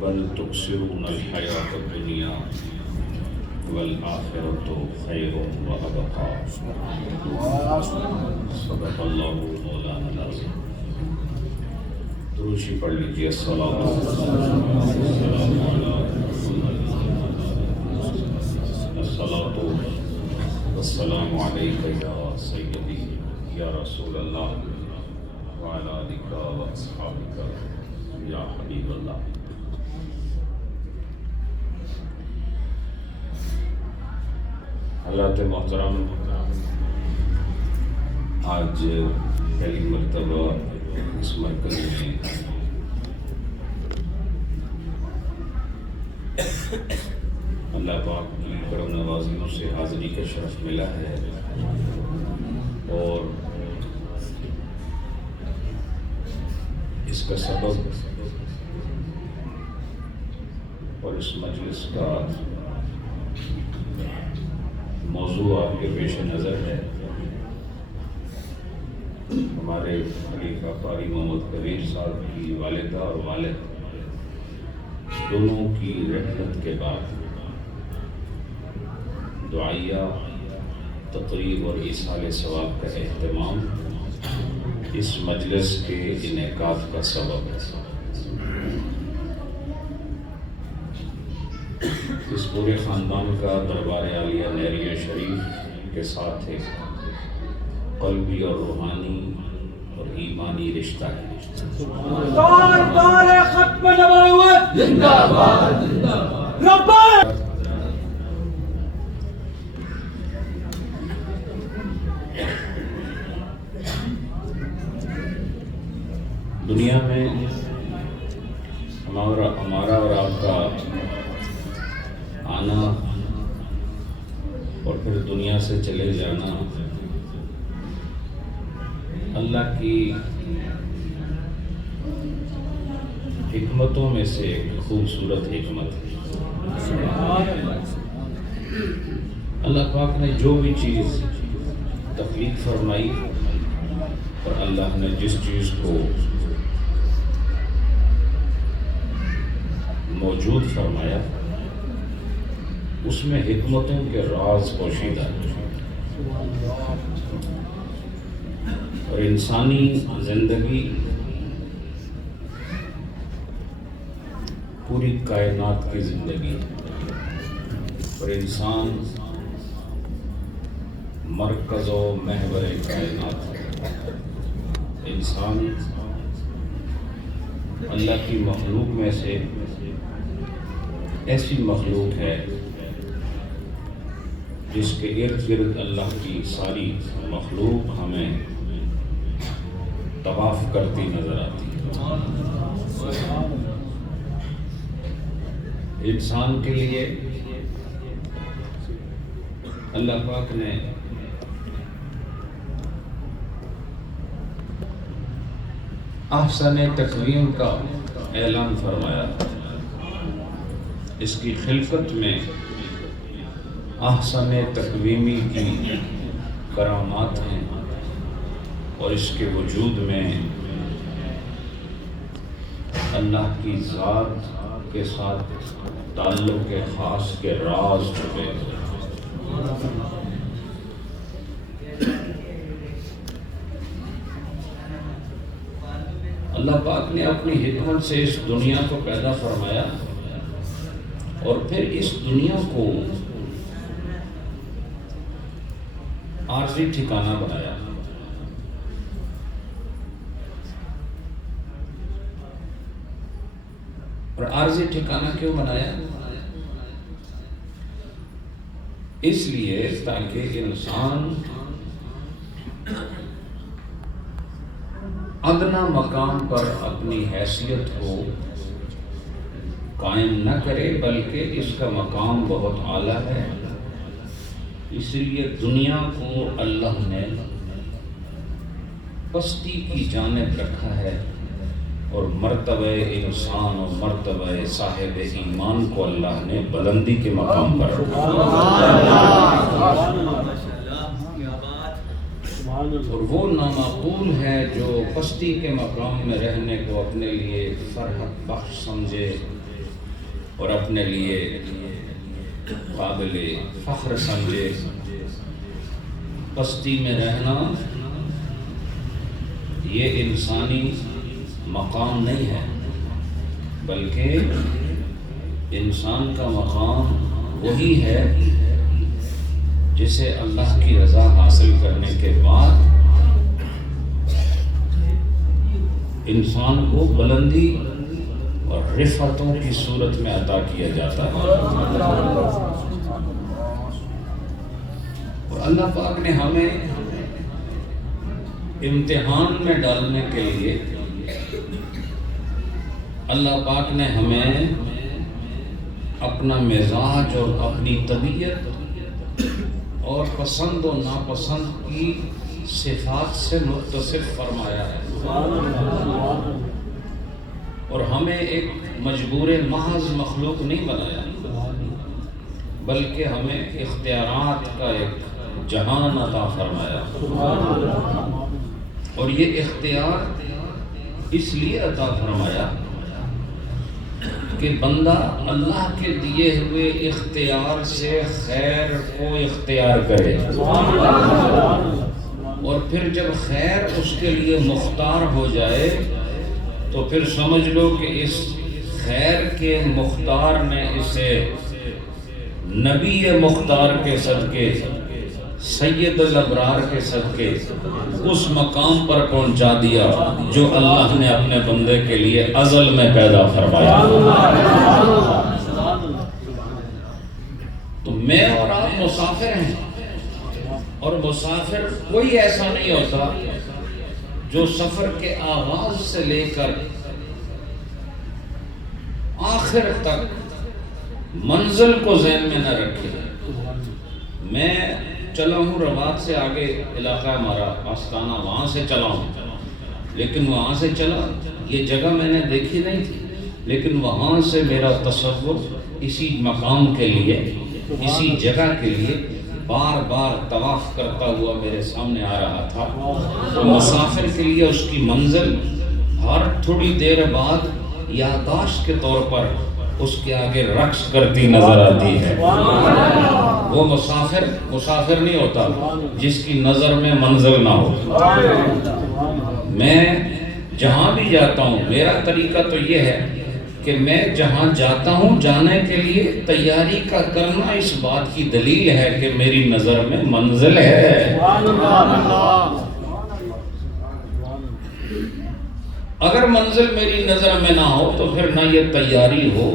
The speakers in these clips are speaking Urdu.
بل تؤثرون الحیاة الدنیا والآخرة خیر وابقى صدق اللہ مولانا العظیم۔ دروشی پڑھ لیجیے۔ السلام والسلام علیک یا سیدی یا رسول اللہ وعلی آلک و اصحابک یا حبیب اللہ۔ حضرات محترم، آج پہلی مرتبہ اس مرکز میں اللہ پاک کی کرم نوازیوں سے حاضری کا شرف ملا ہے، اور اس کا سبب اور اس مجلس کا موضوع آپ کے پیش نظر ہے۔ ہمارے خلیفہ قاری محمد کبیر صاحب کی والدہ اور والد دونوں کی رحلت کے بعد دعائیہ تقریب اور ایصال ثواب کا اہتمام اس مجلس کے انعقاد کا سبب ہے۔ اس پورے خاندان کا دربار عالیہ نہریہ شریف کے ساتھ ایک قلبی اور روحانی اور ایمانی رشتہ ہے۔ ختم نبوت زندہ باد زندہ باد۔ دنیا میں ہمارا اور آپ کا آنا اور پھر دنیا سے چلے جانا اللہ کی حکمتوں میں سے ایک خوبصورت حکمت ہے۔ اللہ پاک نے جو بھی چیز تخلیق فرمائی اور اللہ نے جس چیز کو موجود فرمایا اس میں حکمتوں کے راز پوشیدہ ہیں، اور انسانی زندگی پوری کائنات کی زندگی ہے، اور انسان مرکز و محور کائنات ہے۔ انسان اللہ کی مخلوق میں سے ایسی مخلوق ہے جس کے ارد گرد اللہ کی ساری مخلوق ہمیں طواف کرتی نظر آتی ہے۔ انسان کے لیے اللہ پاک نے احسن تقویم کا اعلان فرمایا۔ اس کی خلقت میں احسن تقویمی کی کرامات ہیں، اور اس کے وجود میں اللہ کی ذات کے ساتھ تعلق خاص کے راز چھپے ہیں۔ اللہ پاک نے اپنی حکمت سے اس دنیا کو پیدا فرمایا، اور پھر اس دنیا کو عارضی ٹھکانہ بنایا۔ اور عارضی ٹھکانہ کیوں بنایا؟ اس لیے تاکہ انسان ادنا مقام پر اپنی حیثیت کو قائم نہ کرے، بلکہ اس کا مقام بہت اعلیٰ ہے۔ اس لیے دنیا کو اللہ نے پستی کی جانب رکھا ہے، اور مرتبہ انسان اور مرتبہ صاحب ایمان کو اللہ نے بلندی کے مقام پر رکھا، اور وہ نامعقول ہے جو پستی کے مقام میں رہنے کو اپنے لیے فرحت بخش سمجھے اور اپنے لیے قابل فخر سمجھے۔ پستی میں رہنا یہ انسانی مقام نہیں ہے، بلکہ انسان کا مقام وہی ہے جسے اللہ کی رضا حاصل کرنے کے بعد انسان کو بلندی اور رفعتوں کی صورت میں عطا کیا جاتا ہے۔ اور اللہ پاک نے ہمیں امتحان میں ڈالنے کے لیے، اللہ پاک نے ہمیں اپنا مزاج اور اپنی طبیعت اور پسند و ناپسند کی صفات سے متصف فرمایا ہے، اور ہمیں ایک مجبور محض مخلوق نہیں بنایا، بلکہ ہمیں اختیارات کا ایک جہان عطا فرمایا۔ اور یہ اختیار اس لیے عطا فرمایا کہ بندہ اللہ کے دیے ہوئے اختیار سے خیر کو اختیار کرے، اور پھر جب خیر اس کے لیے مختار ہو جائے تو پھر سمجھ لو کہ اس خیر کے مختار نے اسے نبی مختار کے صدقے، سید الابرار کے صدقے اس مقام پر پہنچا دیا جو اللہ نے اپنے بندے کے لیے ازل میں پیدا فرمایا۔ تو میں اور آپ مسافر ہیں، اور مسافر کوئی ایسا نہیں ہوتا جو سفر کے آغاز سے لے کر آخر تک منزل کو ذہن میں نہ رکھے۔ میں چلا ہوں روات سے آگے علاقہ ہمارا آستانہ، وہاں سے چلا ہوں، لیکن وہاں سے چلا، یہ جگہ میں نے دیکھی نہیں تھی، لیکن وہاں سے میرا تصور اسی مقام کے لیے، اسی جگہ کے لیے بار بار طواف کرتا ہوا میرے سامنے آ رہا تھا۔ تو مسافر کے لیے اس کی منزل ہر تھوڑی دیر بعد یادداشت کے طور پر اس کے آگے رقص کرتی نظر آتی ہے۔ وہ مسافر نہیں ہوتا جس کی نظر میں منزل نہ ہو۔ میں جہاں بھی جاتا ہوں، میرا طریقہ تو یہ ہے کہ میں جہاں جاتا ہوں جانے کے لیے تیاری کا کرنا اس بات کی دلیل ہے کہ میری نظر میں منزل ہے۔ اگر منزل میری نظر میں نہ ہو تو پھر نہ یہ تیاری ہو،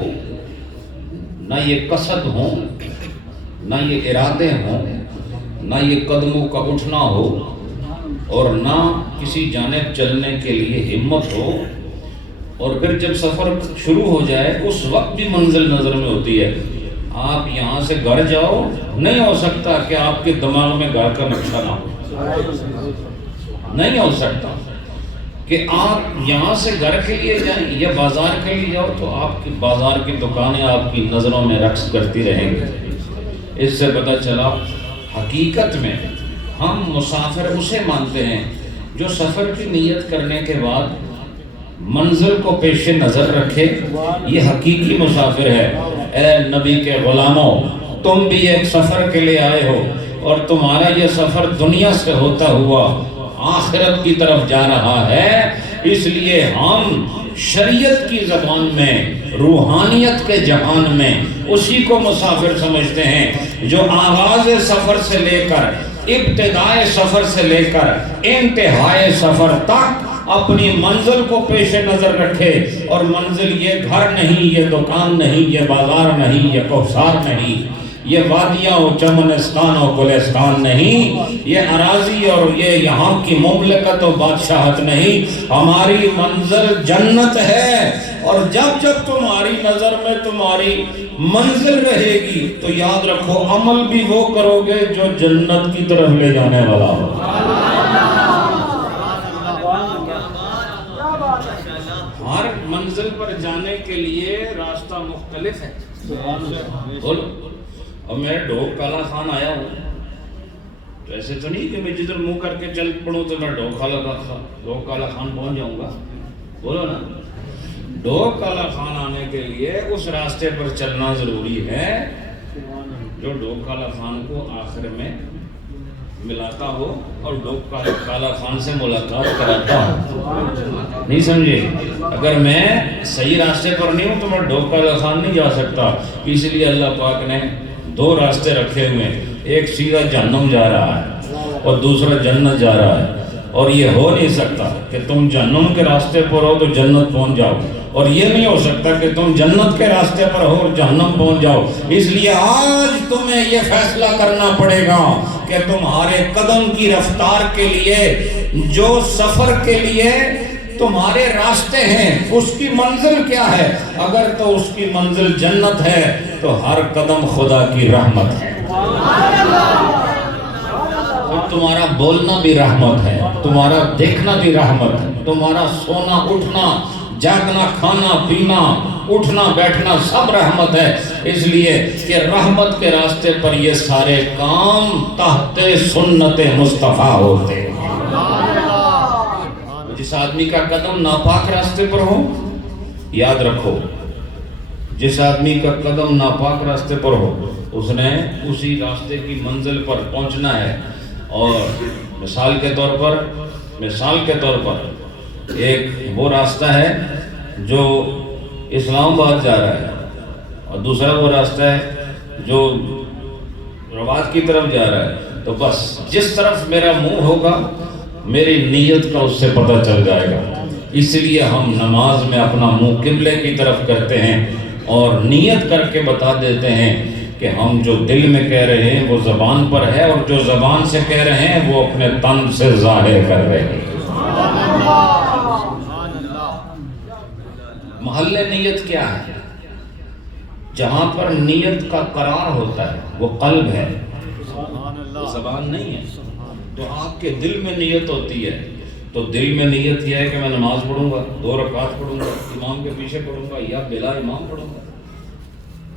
نہ یہ قصد ہو، نہ یہ ارادے ہوں، نہ یہ قدموں کا اٹھنا ہو، اور نہ کسی جانب چلنے کے لیے ہمت ہو، اور پھر جب سفر شروع ہو جائے اس وقت بھی منزل نظر میں ہوتی ہے۔ آپ یہاں سے گھر جاؤ، نہیں ہو سکتا کہ آپ کے دماغ میں گھر کا نقشہ نہ ہو، نہیں ہو سکتا کہ آپ یہاں سے گھر کے لیے جائیں یا بازار کے لیے جاؤ تو آپ کی بازار کی دکانیں آپ کی نظروں میں رقص کرتی رہیں گی۔ اس سے پتہ چلا حقیقت میں ہم مسافر اسے مانتے ہیں جو سفر کی نیت کرنے کے بعد منزل کو پیش نظر رکھے، یہ حقیقی مسافر ہے۔ اے نبی کے غلاموں، تم بھی ایک سفر کے لیے آئے ہو، اور تمہارا یہ سفر دنیا سے ہوتا ہوا آخرت کی طرف جا رہا ہے، اس لیے ہم شریعت کی زبان میں، روحانیت کے جہان میں اسی کو مسافر سمجھتے ہیں جو آغاز سفر سے لے کر، ابتدائے سفر سے لے کر انتہائے سفر تک اپنی منزل کو پیش نظر رکھے، اور منزل یہ گھر نہیں، یہ دکان نہیں، یہ بازار نہیں، یہ کوثار نہیں، یہ وادیاں و چمنستان و گلستان نہیں، یہ اراضی اور یہ یہاں کی مملکت و بادشاہت نہیں، ہماری منزل جنت ہے۔ اور جب جب تمہاری نظر میں تمہاری منزل رہے گی تو یاد رکھو عمل بھی وہ کرو گے جو جنت کی طرف لے جانے والا ہو۔ ہر منزل پر جانے کے لیے راستہ مختلف ہے۔ اور میں ڈھوک کالا خان آیا ہوں، تو ایسے تو نہیں کہ میں جدھر منہ کر کے چل پڑوں تو میں ڈھوک کالا خان پہنچ جاؤں گا، بولو نا۔ ڈوک کالا خان آنے کے لیے اس راستے پر چلنا ضروری ہے جو ڈوک کالا خان کو آخر میں ملاتا ہو اور ڈوک کالا خان سے ملاقات کراتا ہو. نہیں سمجھے؟ اگر میں صحیح راستے پر نہیں ہوں تو میں ڈوک کالا خان نہیں جا سکتا. اس لیے اللہ پاک نے دو راستے رکھے ہوئے ہیں، ایک سیدھا جہنم جا رہا ہے اور دوسرا جنت جا رہا ہے. اور یہ ہو نہیں سکتا کہ تم جہنم کے راستے پر ہو تو جنت پہنچ جاؤ، اور یہ نہیں ہو سکتا کہ تم جنت کے راستے پر ہو اور جہنم پہنچ جاؤ. اس لیے آج تمہیں یہ فیصلہ کرنا پڑے گا کہ تمہارے قدم کی رفتار کے لیے، جو سفر کے لیے تمہارے راستے ہیں، اس کی منزل کیا ہے. اگر تو اس کی منزل جنت ہے تو ہر قدم خدا کی رحمت ہے. تمہارا بولنا بھی رحمت ہے، تمہارا دیکھنا بھی رحمت ہے، تمہارا سونا اٹھنا، جاگنا، کھانا پینا، اٹھنا بیٹھنا سب رحمت ہے. اس لیے کہ رحمت کے راستے پر یہ سارے کام تحت سنت مصطفیٰ ہوتے. جس آدمی کا قدم ناپاک راستے پر ہو، یاد رکھو، جس آدمی کا قدم ناپاک راستے پر ہو اس نے اسی راستے کی منزل پر پہنچنا ہے. اور مثال کے طور پر ایک وہ راستہ ہے جو اسلام آباد جا رہا ہے، اور دوسرا وہ راستہ ہے جو روات کی طرف جا رہا ہے. تو بس جس طرف میرا منہ ہوگا میری نیت کا اس سے پتہ چل جائے گا. اس لیے ہم نماز میں اپنا منہ قبلے کی طرف کرتے ہیں اور نیت کر کے بتا دیتے ہیں کہ ہم جو دل میں کہہ رہے ہیں وہ زبان پر ہے، اور جو زبان سے کہہ رہے ہیں وہ اپنے تن سے ظاہر کر رہے ہیں. محل نیت کیا ہے؟ جہاں پر نیت کا قرار ہوتا ہے وہ قلب ہے، زبان نہیں ہے. تو آپ کے دل میں نیت ہوتی ہے، تو دل میں نیت یہ ہے کہ میں نماز پڑھوں گا، 2 رکعت پڑھوں گا، امام کے پیچھے پڑھوں گا یا بلا امام پڑھوں گا.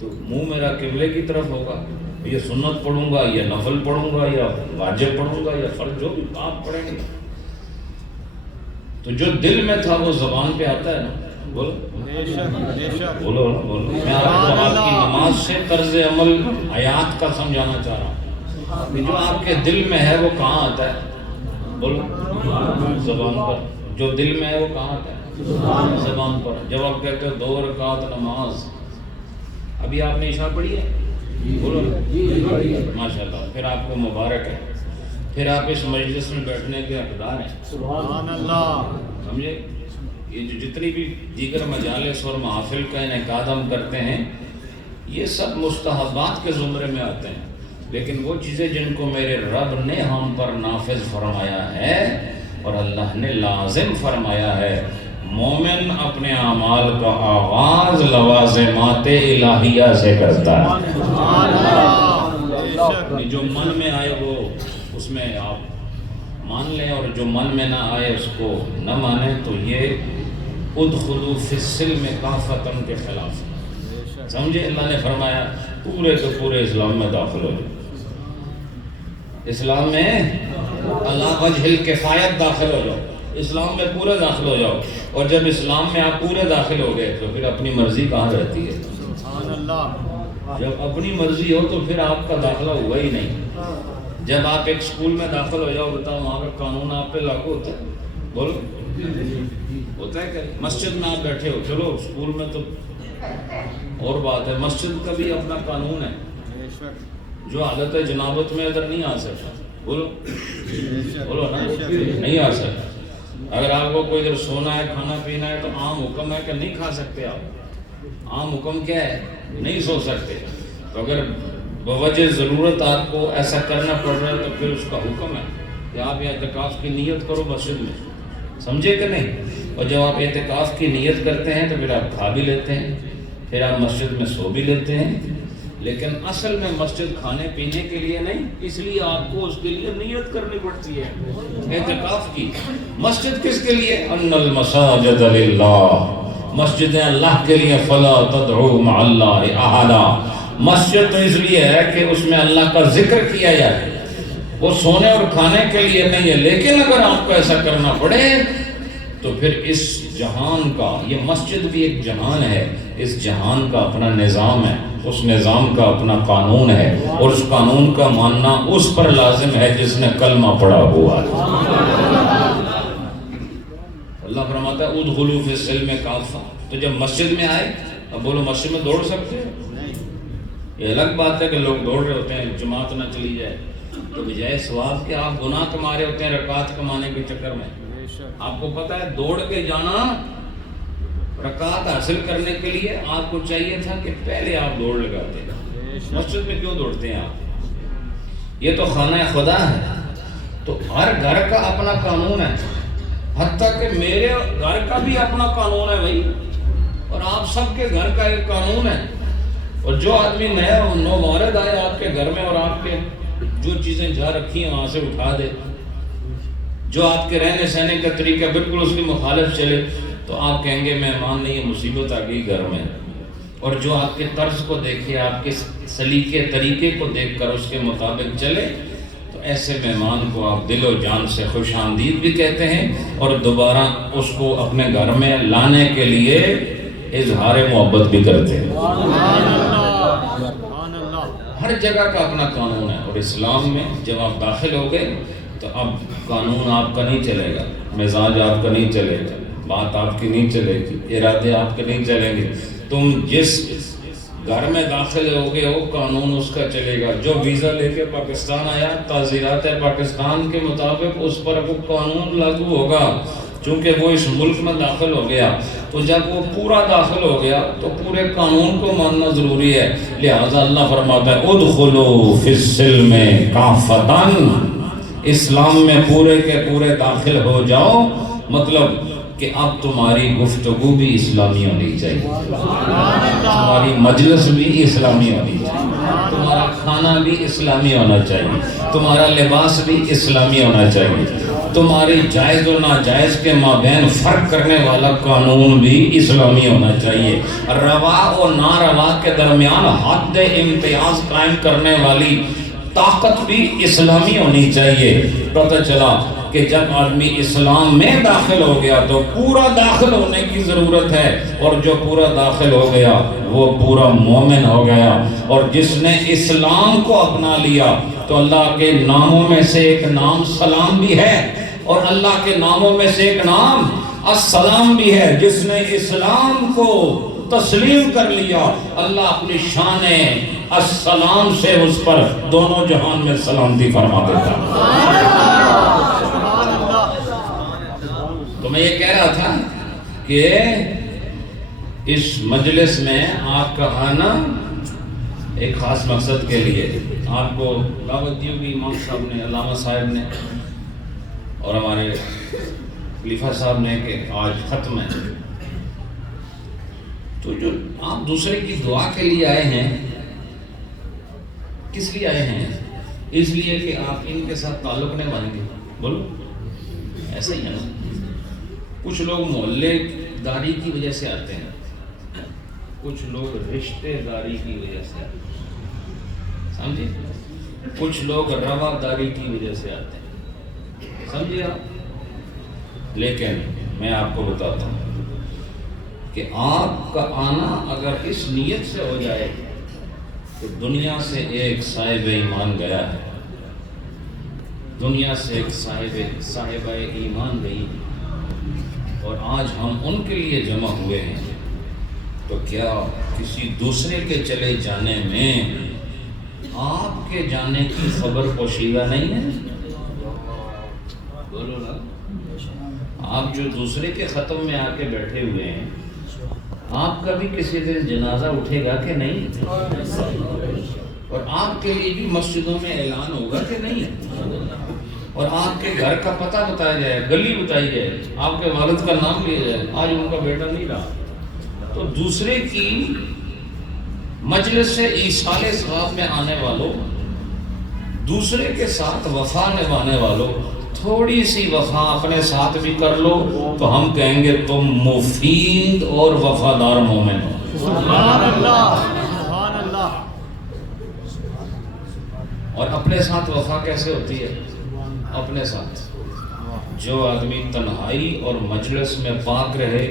تو منہ میرا قبلے کی طرف ہوگا، یہ سنت پڑھوں گا یا نفل پڑھوں گا یا واجب پڑھوں گا یا فرض، جو بھی آپ پڑھیں گے. تو جو دل میں تھا وہ زبان پہ آتا ہے نا. بولو بولو. میں آپ کی نماز سے طرز عمل حیات کا سمجھانا چاہ رہا ہوں کہ جو آپ کے دل میں ہے وہ کہاں آتا ہے. بولو زبان پر. جو دل میں ہے وہ کہاں آتا ہے؟ زبان پر. جب آپ کہتے ہو 2 رکعت نماز، ابھی آپ نے عشاء پڑھی ہے؟ بولو ماشاءاللہ، پھر آپ کو مبارک ہے، پھر آپ اس مجلس میں بیٹھنے کے حقدار ہیں. سبحان اللہ. سمجھے؟ یہ جو جتنی بھی دیگر مجالس اور محافل کا انعقاد ہم کرتے ہیں یہ سب مستحبات کے زمرے میں آتے ہیں، لیکن وہ چیزیں جن کو میرے رب نے ہم پر نافذ فرمایا ہے اور اللہ نے لازم فرمایا ہے. مومن اپنے اعمال کا آغاز لوازمات الہیہ سے کرتا ہے. جو من میں آئے وہ اس میں آپ مان لیں، اور جو من میں نہ آئے اس کو نہ مانیں. تو یہ ادخلوا فی السلم کافۃ کے خلاف سمجھے. اللہ نے فرمایا پورے کے پورے اسلام میں داخل ہو جاؤ. اسلام میں علی وجہ الکفایت داخل ہو جاؤ، اسلام میں پورے داخل ہو جاؤ. اور جب اسلام میں آپ پورے داخل ہو گئے تو پھر اپنی مرضی کہاں رہتی ہے؟ سبحان اللہ. جب اپنی مرضی ہو تو پھر آپ کا داخلہ ہوا ہی نہیں. جب آپ ایک اسکول میں داخل ہو جاؤ، بتاؤ وہاں کا قانون آپ پہ لاگو ہوتا ہے؟ بولو ہوتا ہے کہ مسجد میں آپ بیٹھے ہو، چلو اسکول میں تو اور بات ہے، مسجد کا بھی اپنا قانون ہے. جو حالت جنابت میں ادھر نہیں آ سکتا. بولو بولو نا، نہیں آ سکتا. اگر آپ کو کوئی ادھر سونا ہے، کھانا پینا ہے تو عام حکم ہے کہ نہیں کھا سکتے آپ. عام حکم کیا ہے؟ نہیں سو سکتے. تو اگر بوجہ ضرورت آپ کو ایسا کرنا پڑ رہا ہے تو پھر اس کا حکم ہے کہ آپ اعتکاف کی نیت کرو مسجد میں. سمجھے کہ نہیں؟ اور جب آپ اعتکاف کی نیت کرتے ہیں تو پھر آپ کھا بھی لیتے ہیں، پھر آپ مسجد میں سو بھی لیتے ہیں. لیکن اصل میں مسجد کھانے پینے کے لیے نہیں، اس لیے آپ کو اس کے لیے نیت کرنی پڑتی ہے اعتکاف کی. مسجد کس کے لیے؟ ان المساجد للہ، مسجدیں اللہ کے لیے. فلا تدعوا مع اللہ احدا. مسجد تو اس لیے ہے کہ اس میں اللہ کا ذکر کیا جائے، وہ سونے اور کھانے کے لیے نہیں ہے. لیکن اگر آپ کو ایسا کرنا پڑے تو پھر اس جہان کا، یہ مسجد بھی ایک جہان ہے، اس جہان کا اپنا نظام ہے، اس نظام کا اپنا قانون ہے، اور اس قانون کا ماننا اس پر لازم ہے جس نے کلمہ پڑھا ہوا ہے۔ اللہ فرماتا ہے ادخلوا فی السلم کافہ۔ تو جب مسجد میں آئے، اب بولو مسجد میں دوڑ سکتے ہیں؟ یہ الگ بات ہے کہ لوگ دوڑ رہے ہوتے ہیں جماعت نہ چلی جائے، تو بجائے ثواب کے آپ گناہ کما رہے ہوتے ہیں رکعت کمانے کے چکر میں۔ آپ کو پتہ ہے دوڑ کے جانا رکعت حاصل کرنے کے لیے آپ کو چاہیے تھا کہ پہلے آپ دوڑ لگاتے ہیں۔ مسجد میں کیوں دوڑتے ہیں آپ؟ یہ تو خانہ خدا ہے، تو ہر گھر کا اپنا قانون ہے، حتیٰ کہ میرے گھر کا بھی اپنا قانون ہے بھائی، اور آپ سب کے گھر کا ایک قانون ہے۔ اور جو آدمی نیا نومولد آئے آپ کے گھر میں اور آپ کے جو چیزیں جہاں رکھی ہیں وہاں سے اٹھا دے، جو آپ کے رہنے سہنے کا طریقہ بالکل اس کی مخالف چلے، تو آپ کہیں گے مہمان نہیں، مصیبت آ گئی گھر میں۔ اور جو آپ کے طرز کو دیکھے، آپ کے سلیقے طریقے کو دیکھ کر اس کے مطابق چلے، تو ایسے مہمان کو آپ دل و جان سے خوش آمدید بھی کہتے ہیں، اور دوبارہ اس کو اپنے گھر میں لانے کے لیے اظہار محبت بھی کرتے ہیں۔ ہر جگہ کا اپنا قانون ہے، اور اسلام میں جب آپ داخل ہو گئے تو اب قانون آپ کا نہیں چلے گا، مزاج آپ کا نہیں چلے گا، بات آپ کی نہیں چلے گی، ارادے آپ کے نہیں چلیں گے۔ تم جس گھر میں داخل ہو گئے ہو قانون اس کا چلے گا۔ جو ویزا لے کے پاکستان آیا تعزیرات پاکستان کے مطابق اس پر وہ قانون لاگو ہوگا، چونکہ وہ اس ملک میں داخل ہو گیا۔ تو جب وہ پورا داخل ہو گیا تو پورے قانون کو ماننا ضروری ہے۔ لہذا اللہ فرماتا ہے ادخلوا فی السلم کافۃ، اسلام میں پورے کے پورے داخل ہو جاؤ، مطلب کہ اب تمہاری گفتگو بھی اسلامی ہونی چاہیے، تمہاری مجلس بھی اسلامی ہونی چاہیے، تمہارا کھانا بھی اسلامی ہونا چاہیے، تمہارا لباس بھی اسلامی ہونا چاہیے، تمہاری جائز و ناجائز کے مابین فرق کرنے والا قانون بھی اسلامی ہونا چاہیے، روا و ناروا کے درمیان حد امتیاز قائم کرنے والی طاقت بھی اسلامی ہونی چاہیے۔ پتہ چلا کہ جب آدمی اسلام میں داخل ہو گیا تو پورا داخل ہونے کی ضرورت ہے، اور جو پورا داخل ہو گیا وہ پورا مومن ہو گیا۔ اور جس نے اسلام کو اپنا لیا تو اللہ کے ناموں میں سے ایک نام سلام بھی ہے، اور اللہ کے ناموں میں سے ایک نام السلام بھی ہے۔ جس نے اسلام کو تسلیم کر لیا، اللہ اپنی شان السلام سے اس پر دونوں جہان میں سلامتی فرما دیتا۔ تو میں یہ کہہ رہا تھا کہ اس مجلس میں آپ کا آنا ایک خاص مقصد کے لیے، آپ کو دعوت دی ہوگی امام صاحب نے، علامہ صاحب نے اور ہمارے خلیفہ صاحب نے کہ آج ختم ہے۔ تو جو آپ دوسرے کی دعا کے لیے آئے ہیں، کس لیے آئے ہیں؟ اس لیے کہ آپ ان کے ساتھ تعلق نہیں بنیں گے، بولو ایسا ہی ہے نا۔ کچھ لوگ محلے داری کی وجہ سے آتے ہیں، کچھ لوگ رشتے داری کی وجہ سے آتے ہیں، سمجھے؟ کچھ لوگ رواداری کی وجہ سے آتے ہیں، سمجھے آپ؟ لیکن میں آپ کو بتاتا ہوں کہ آپ کا آنا اگر اس نیت سے ہو جائے تو دنیا سے ایک صاحب ایمان گیا ہے، دنیا سے ایک صاحب ایمان گئی، اور آج ہم ان کے لیے جمع ہوئے ہیں، تو کیا کسی دوسرے کے چلے جانے میں آپ کے جانے کی خبر پوشیدہ نہیں ہے؟ بولو نا، آپ جو دوسرے کے ختم میں آ کے بیٹھے ہوئے ہیں، آپ کا بھی کسی دن جنازہ اٹھے گا کہ نہیں؟ اور آپ کے لیے بھی مسجدوں میں اعلان ہوگا کہ نہیں؟ اور آپ کے گھر کا پتہ بتایا جائے، گلی بتائی جائے، آپ کے والد کا نام لیا جائے، آج ان کا بیٹا نہیں رہا۔ تو دوسرے کی مجلس سے ایصال ثواب میں آنے والوں، دوسرے کے ساتھ وفا نبھانے والوں، تھوڑی سی وفا اپنے ساتھ بھی کر لو تو ہم کہیں گے تم مفید اور وفادار مومن ہو۔ سبحان اللہ، سبحان اللہ۔ اور اپنے ساتھ وفا کیسے ہوتی ہے؟ اپنے ساتھ جو آدمی تنہائی اور مجلس میں پاک رہے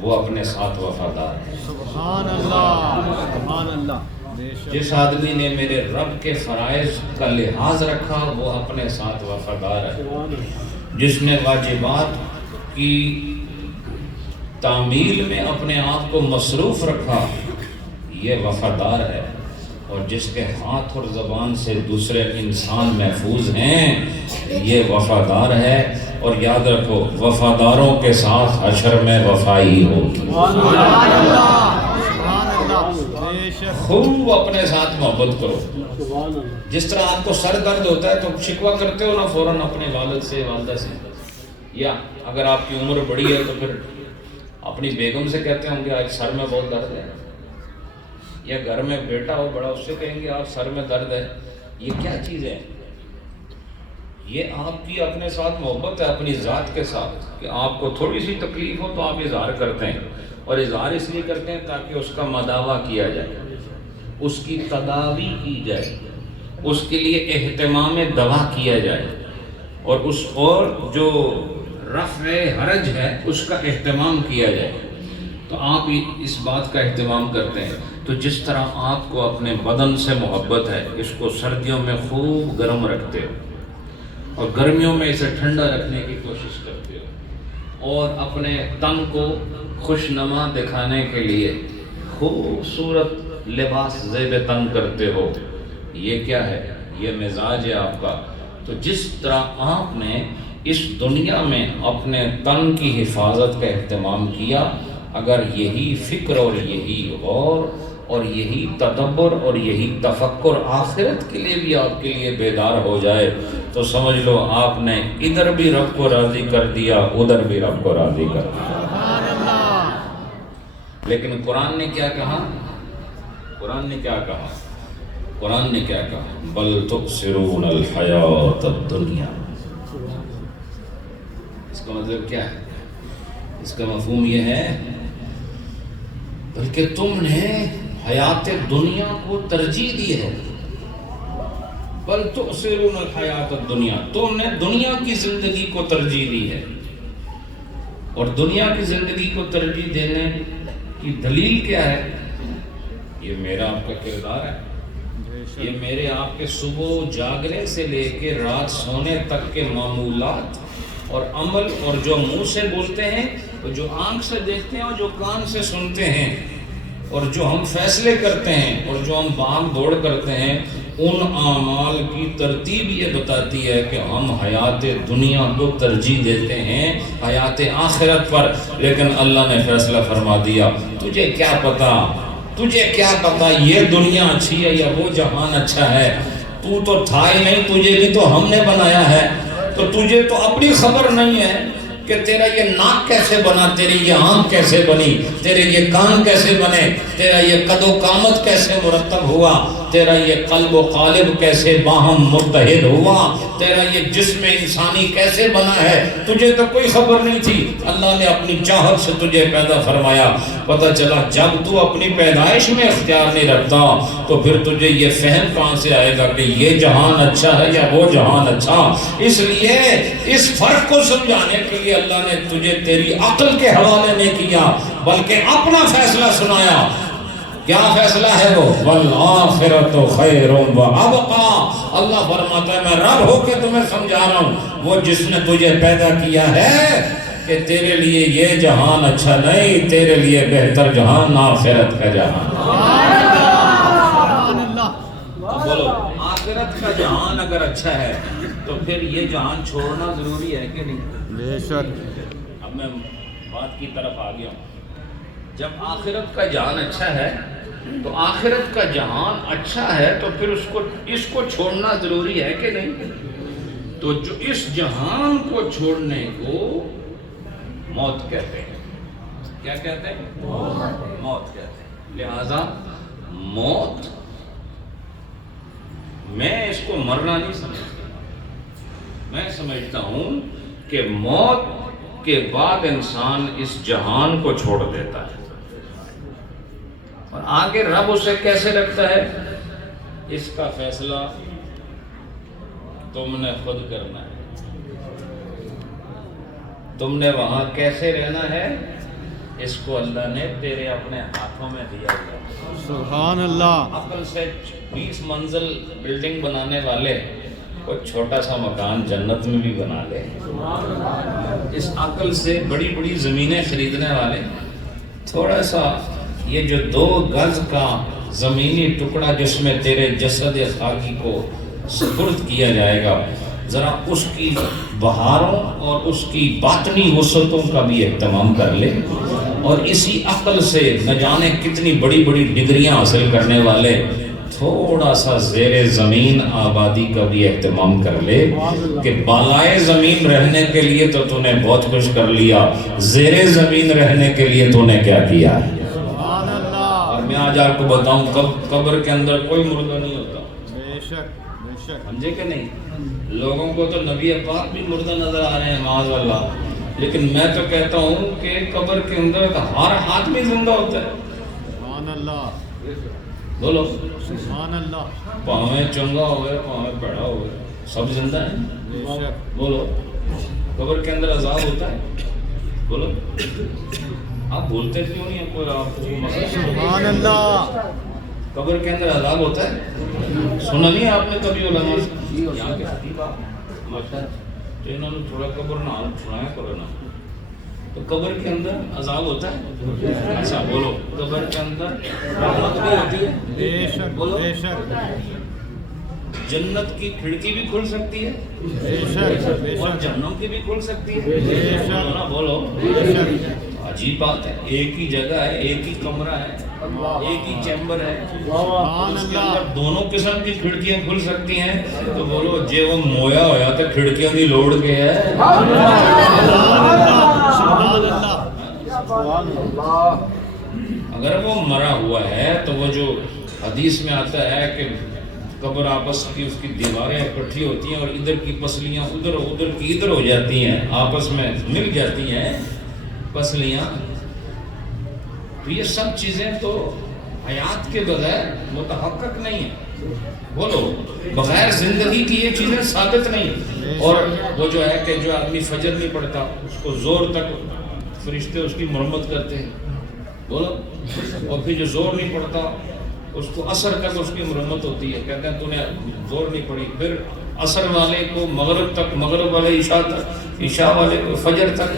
وہ اپنے ساتھ وفادار ہے۔ سبحان اللہ، سبحان اللہ۔ جس آدمی نے میرے رب کے فرائض کا لحاظ رکھا وہ اپنے ساتھ وفادار ہے۔ جس نے واجبات کی تعمیل میں اپنے آپ کو مصروف رکھا یہ وفادار ہے۔ اور جس کے ہاتھ اور زبان سے دوسرے انسان محفوظ ہیں یہ وفادار ہے۔ اور یاد رکھو وفاداروں کے ساتھ حشر میں وفائی ہوگی۔ خوب اپنے ساتھ محبت کرو۔ جس طرح آپ کو سر درد ہوتا ہے تو شکوہ کرتے ہو نا فوراً اپنے والد سے والدہ سے، یا اگر آپ کی عمر بڑی ہے تو پھر اپنی بیگم سے کہتے ہوں گے آج سر میں بہت درد ہے، یا گھر میں بیٹا ہو بڑا اس سے کہیں گے آج سر میں درد ہے۔ یہ کیا چیز ہے؟ یہ آپ کی اپنے ساتھ محبت ہے، اپنی ذات کے ساتھ، کہ آپ کو تھوڑی سی تکلیف ہو تو آپ اظہار کرتے ہیں، اور اظہار اس لیے کرتے ہیں تاکہ اس کا مداوع کیا جائے، اس کی تداوی کی جائے، اس کے لیے اہتمام دوا کیا جائے، اور جو رفع حرج ہے اس کا اہتمام کیا جائے۔ تو آپ اس بات کا اہتمام کرتے ہیں۔ تو جس طرح آپ کو اپنے بدن سے محبت ہے، اس کو سردیوں میں خوب گرم رکھتے ہو اور گرمیوں میں اسے ٹھنڈا رکھنے کی کوشش کرتے ہو، اور اپنے تن کو خوشنما دکھانے کے لیے خوبصورت لباس زیب تن کرتے ہو، یہ کیا ہے؟ یہ مزاج ہے آپ کا۔ تو جس طرح آپ نے اس دنیا میں اپنے تن کی حفاظت کا اہتمام کیا، اگر یہی فکر اور یہی غور اور یہی تدبر اور یہی تفکر آخرت کے لیے بھی آپ کے لیے بیدار ہو جائے تو سمجھ لو آپ نے ادھر بھی رب کو راضی کر دیا، ادھر بھی رب کو راضی کر دیا۔ لیکن قرآن نے کیا کہا؟ قرآن نے کیا کہا؟ قرآن نے کیا کہا؟ بل تؤثرون الحیات الدنیا۔ اس کا مطلب کیا ہے؟ اس کا مفہوم یہ ہے بلکہ تم نے حیات دنیا کو ترجیح دی ہے۔ بل تؤثرون الحیات الدنیا، تم نے دنیا کی زندگی کو ترجیح دی ہے۔ اور دنیا کی زندگی کو ترجیح دینے کی دلیل کیا ہے؟ یہ میرا آپ کا کردار ہے، یہ میرے آپ کے صبح جاگنے سے لے کے رات سونے تک کے معمولات اور عمل، اور جو منہ سے بولتے ہیں، اور جو آنکھ سے دیکھتے ہیں، اور جو کان سے سنتے ہیں، اور جو ہم فیصلے کرتے ہیں، اور جو ہم بھاگ دوڑ کرتے ہیں، ان اعمال کی ترتیب یہ بتاتی ہے کہ ہم حیات دنیا کو ترجیح دیتے ہیں حیات آخرت پر۔ لیکن اللہ نے فیصلہ فرما دیا، تجھے کیا پتا یہ دنیا اچھی ہے یا وہ جہان اچھا ہے؟ تو تھا ہی نہیں، تجھے بھی تو ہم نے بنایا ہے، تو تجھے تو اپنی خبر نہیں ہے کہ تیرا یہ ناک کیسے بنا، تیری یہ آنکھ کیسے بنی، تیرے یہ کان کیسے بنے، تیرا یہ قد و قامت کیسے مرتب ہوا، تیرا یہ قلب و قالب کیسے باہم متحد ہوا، تیرا یہ جسم انسانی کیسے بنا ہے، تجھے تو کوئی خبر نہیں تھی۔ اللہ نے اپنی چاہت سے تجھے پیدا فرمایا۔ پتہ چلا جب تو اپنی پیدائش میں اختیار نہیں رکھتا تو پھر تجھے یہ فہم کہاں سے آئے گا کہ یہ جہان اچھا ہے یا وہ جہان اچھا؟ اس لیے اس فرق کو سمجھانے کے لیے اللہ نے تجھے تیری عقل کے حوالے نہیں کیا بلکہ اپنا فیصلہ سنایا۔ کیا فیصلہ ہے وہ؟ وَالْآخِرَةُ خَيْرٌ وَأَبْقَىٰ۔ اللہ فرماتا ہے میں رب ہو کے تمہیں سمجھا رہا ہوں، وہ جس نے تجھے پیدا کیا ہے کہ تیرے لیے یہ جہان اچھا نہیں، تیرے لیے بہتر جہان آخرت کا جہان۔ بولو آخرت کا جہان اگر اچھا ہے تو پھر یہ جہان چھوڑنا ضروری ہے کہ نہیں؟ بے شک۔ اب میں بات کی طرف آ گیا ہوں۔ جب آخرت کا جہان اچھا ہے تو آخرت کا جہان اچھا ہے تو پھر اس کو چھوڑنا ضروری ہے کہ نہیں؟ تو جو اس جہان کو چھوڑنے کو موت کہتے ہیں۔ کیا کہتے ہیں؟ موت کہتے ہیں۔ لہذا موت، میں اس کو مرنا نہیں سمجھتا، میں سمجھتا ہوں کہ موت کے بعد انسان اس جہان کو چھوڑ دیتا ہے، اور آگے رب اسے کیسے رکھتا ہے اس کا فیصلہ تم نے خود کرنا ہے۔ تم نے وہاں کیسے رہنا ہے، اس کو اللہ نے تیرے اپنے ہاتھوں میں دیا ہوا۔ سبحان اللہ۔ عقل سے 20 منزل بلڈنگ بنانے والے کوئی چھوٹا سا مکان جنت میں بھی بنا لے، اس عقل سے بڑی بڑی زمینیں خریدنے والے تھوڑا سا یہ جو 2 گز کا زمینی ٹکڑا جس میں تیرے جسد خاکی کو سپرد کیا جائے گا، ذرا اس کی بہاروں اور اس کی باطنی وسعتوں کا بھی اہتمام کر لے، اور اسی عقل سے نہ جانے کتنی بڑی بڑی ڈگریاں حاصل کرنے والے تھوڑا سا زیر زمین آبادی کا بھی اہتمام کر لے کہ بالائے زمین رہنے کے لیے تو نے بہت کچھ کر لیا، زیر زمین رہنے کے لیے تو نے کیا کیا ہے۔ اور میں آج آپ کو بتاؤں قبر کے اندر کوئی مردہ نہیں ہوتا، بے شک بے شک، سمجھے کہ نہیں؟ لوگوں کو تو نبی پاک بھی مردہ نظر آ رہے ہیں معاذ اللہ، لیکن میں تو کہتا ہوں کہ قبر کے اندر ہر آدمی زندہ ہوتا ہے۔ سبحان اللہ، بولو سبحان اللہ، پاویں چنگا ہوئے پاویں پیڑا ہوئے سب زندہ ہیں۔ بے شک، بولو قبر کے اندر عذاب ہوتا ہے؟ بولو آپ بولتے کیوں نہیں ہیں؟ کوئی آپ کو مسئلہ؟ سبحان اللہ، قبر کے اندر عذاب ہوتا ہے؟ سنا نہیں آپ نے کبھی علماء سے؟ یہاں کے خطیب آپ ماشاء تو انہوں نے تھوڑا قبر نہ سنایا کرو نا۔ تو قبر کے اندر عذاب ہوتا ہے؟ اچھا بولو قبر کے اندر رحمت بھی ہوتی ہے؟ بے شک بولو بے شک، جنت کی کھڑکی بھی کھل سکتی ہے بے شک بے اور شک، جہنم کی بھی کھل سکتی ہے، بے شک، بولو نا، بولو۔ بے شک، عجیب بات ہے، ایک ہی جگہ ہے، ایک ہی کمرہ ہے، ایک ہی چیمبر ہے، سبحان اس کے اللہ، اندر دونوں قسم کی کھڑکیاں کھل سکتی ہیں، تو بولو جے وہ مویا ہویا تو کھڑکیاں بھی لوڑ کے ہے۔ سبحان اللہ، سبحان اللہ، اگر وہ مرا ہوا ہے تو وہ جو حدیث میں آتا ہے کہ قبر آپس کی اس کی دیواریں اکٹھی ہوتی ہیں اور ادھر کی پسلیاں ادھر ادھر کی ادھر ہو جاتی ہیں، آپس میں مل جاتی ہیں پسلیاں، تو یہ سب چیزیں تو حیات کے بغیر متحقق نہیں ہیں۔ بولو بغیر زندگی کی یہ چیزیں ثابت نہیں۔ اور وہ جو ہے کہ جو آدمی فجر نہیں پڑھتا اس کو زور تک فرشتے اس کی مرمت کرتے ہیں، بولو، اور پھر جو زور نہیں پڑھتا اس کو عصر تک اس کی مرمت ہوتی ہے، کہتے ہیں تو نے زور نہیں پڑھی، پھر عصر والے کو مغرب تک، مغرب والے عشاء تک، عشاء والے کو فجر تک،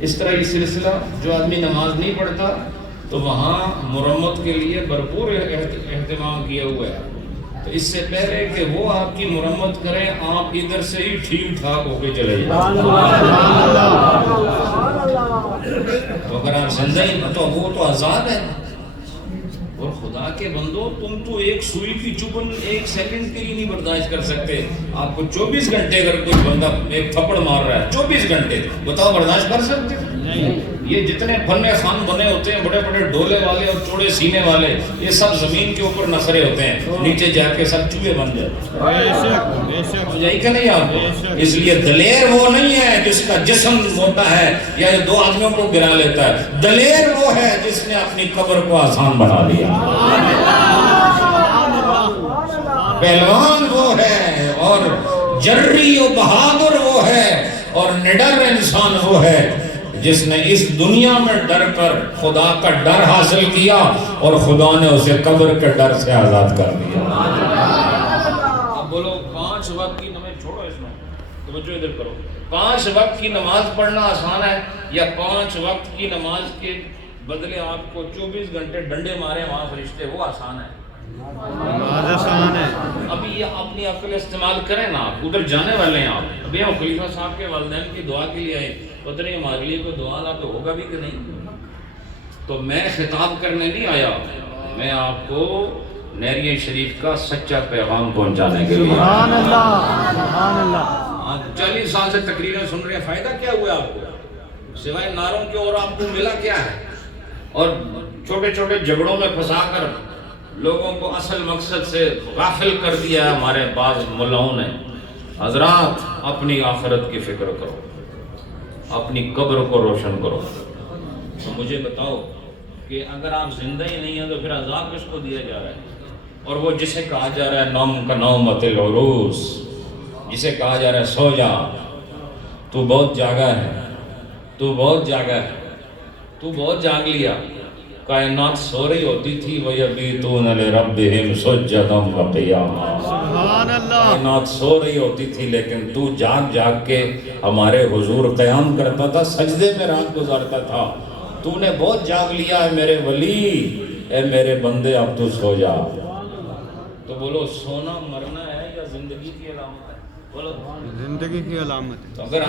اس طرح یہ سلسلہ۔ جو آدمی نماز نہیں پڑھتا تو وہاں مرمت کے لیے بھرپور اہتمام کیا ہوا ہے، تو اس سے پہلے کہ وہ آپ کی مرمت کریں آپ ادھر سے ہی ٹھیک ٹھاک ہو کے چلے جائیں۔ تو اگر آپ زندہ ہی تو وہ تو عذاب ہے۔ اور خدا کے بندو تم تو ایک سوئی کی چبھن 1 سیکنڈ کے لیے نہیں برداشت کر سکتے، آپ کو 24 گھنٹے اگر کوئی بندہ ایک تھپڑ مار رہا ہے 24 گھنٹے، بتاؤ برداشت کر سکتے؟ نہیں، یہ جتنے فن خان بنے ہوتے ہیں بڑے بڑے ڈولے والے اور چوڑے سینے والے، یہ سب زمین کے اوپر نخرے ہوتے ہیں، نیچے جا کے سب چوہے بن جاتے ہیں۔ بے شک بے شک، یہی کہ نہیں آپ کو؟ اس لیے دلیر وہ نہیں ہے جس کا جسم موٹا ہے یا 2 آدمیوں کو گرا لیتا ہے، دلیر وہ ہے جس نے اپنی قبر کو آسان بنا دیا۔ پہلوان وہ ہے اور جری و بہادر وہ ہے اور نڈر انسان وہ ہے جس نے اس دنیا میں ڈر کر خدا کا ڈر حاصل کیا اور خدا نے اسے قبر کے ڈر سے آزاد کر دیا۔ اب بولو 5 وقت کی نماز چھوڑو، اس میں توجہ ادھر کرو، 5 وقت کی نماز پڑھنا آسان ہے یا 5 وقت کی نماز کے بدلے آپ کو 24 گھنٹے ڈنڈے مارے وہاں فرشتے، وہ آسان ہے؟ آسان ہے۔ ابھی یہ اپنی عقل استعمال کریں نا، آپ ادھر جانے والے ہیں، آپ ابھی ہم خلیفہ صاحب کے والدین کی دعا کے لیے آئے، پتہ نہیں ہمارے لیے کوئی دعا لا تو ہوگا بھی کہ نہیں۔ تو میں خطاب کرنے نہیں آیا، میں آپ کو نیریہ شریف کا سچا پیغام پہنچانے کے لیے۔ سبحان اللہ، سبحان اللہ۔ 40 سال سے تقریریں سن رہے ہیں، فائدہ کیا ہوا آپ کو سوائے نعروں کے؟ اور آپ کو ملا کیا ہے؟ اور چھوٹے چھوٹے جھگڑوں میں پھنسا کر لوگوں کو اصل مقصد سے غافل کر دیا ہے ہمارے بعض ملاؤں نے۔ حضرات اپنی آخرت کی فکر کرو، اپنی قبر کو روشن کرو۔ تو مجھے بتاؤ کہ اگر آپ زندہ ہی نہیں ہیں تو پھر عذاب کس کو دیا جا رہا ہے؟ اور وہ جسے کہا جا رہا ہے نوم کا نومۃ العروس، جسے کہا جا رہا ہے سو جا، تو بہت جاگا ہے، تو بہت جاگا ہے، تو بہت جاگ لیا۔ کائنات سو رہی ہوتی تھی وَيَبِيتُونَ لِرَبِّهِمْ سُجَّدًا وَقِيَامًا، سبحان اللہ، کائنات سو رہی ہوتی تھی لیکن تو جاگ جاگ کے ہمارے حضور قیام کرتا تھا، سجدے میں رات گزارتا تھا۔ تو نے بہت جاگ لیا ہے میرے ولی، اے میرے بندے اب تو سو جا۔ تو بولو سونا مرنا ہے یا زندگی کی علامت ہے؟ بولو زندگی کی علامت ہے۔ تو اگر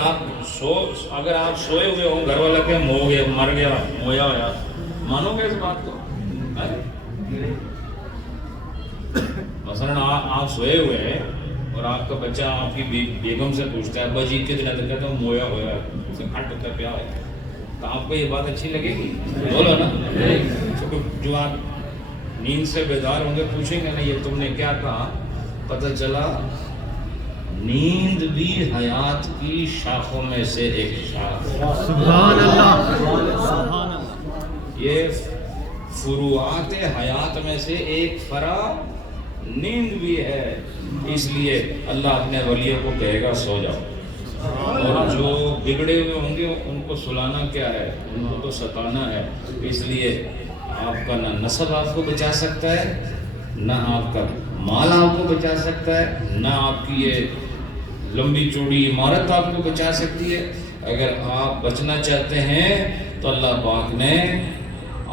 آپ سوئے ہوئے ہوں، گھر والا کہ ہو گیا، مر گیا، مویا ہوا، مانو گے اس بات کو؟ مثلا آپ سوئے ہوئے ہیں اور آپ کا بچہ آپ کی بیگم سے پوچھتا ہے ابا جی کتنے دن کہتا ہوں مویا ہوا ہے، کھٹ ہوتا ہے پیا ہے، تو آپ کو یہ بات اچھی لگے گی؟ بولو نا۔ جو آپ نیند سے بیدار ہوں گے پوچھیں گے نا یہ تم نے کیا کہا، پتہ چلا نیند بھی حیات کی شاخوں میں سے ایک شاخ ہے۔ سبحان اللہ، سبحان اللہ، یہ فروعات حیات میں سے ایک فرع نیند بھی ہے۔ اس لیے اللہ اپنے ولیوں کو کہے گا سو جاؤ، اور جو بگڑے ہوئے ہوں گے ان کو سلانا کیا ہے، ان کو تو ستانا ہے۔ اس لیے آپ کا نہ نسب آپ کو بچا سکتا ہے، نہ آپ کا مال آپ کو بچا سکتا ہے، نہ آپ کی یہ لمبی چوڑی عمارت آپ کو بچا سکتی ہے۔ اگر آپ بچنا چاہتے ہیں تو اللہ پاک نے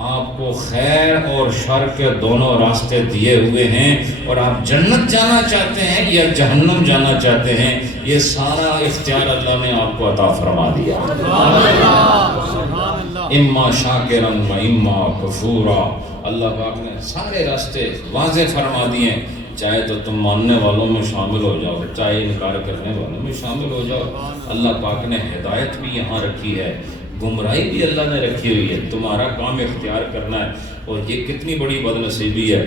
آپ کو خیر اور شر کے دونوں راستے دیے ہوئے ہیں، اور آپ جنت جانا چاہتے ہیں یا جہنم جانا چاہتے ہیں، یہ سارا اختیار اللہ نے آپ کو عطا فرما دیا۔ اما شاکرا و اما کفورا، اللہ پاک نے سارے راستے واضح فرما دیے ہیں۔ چاہے تو تم ماننے والوں میں شامل ہو جاؤ، چاہے انکار کرنے والوں میں شامل ہو جاؤ۔ اللہ پاک نے ہدایت بھی یہاں رکھی ہے، گمراہی بھی اللہ نے رکھی ہوئی ہے، تمہارا کام اختیار کرنا ہے۔ اور یہ کتنی بڑی بد نصیبی ہے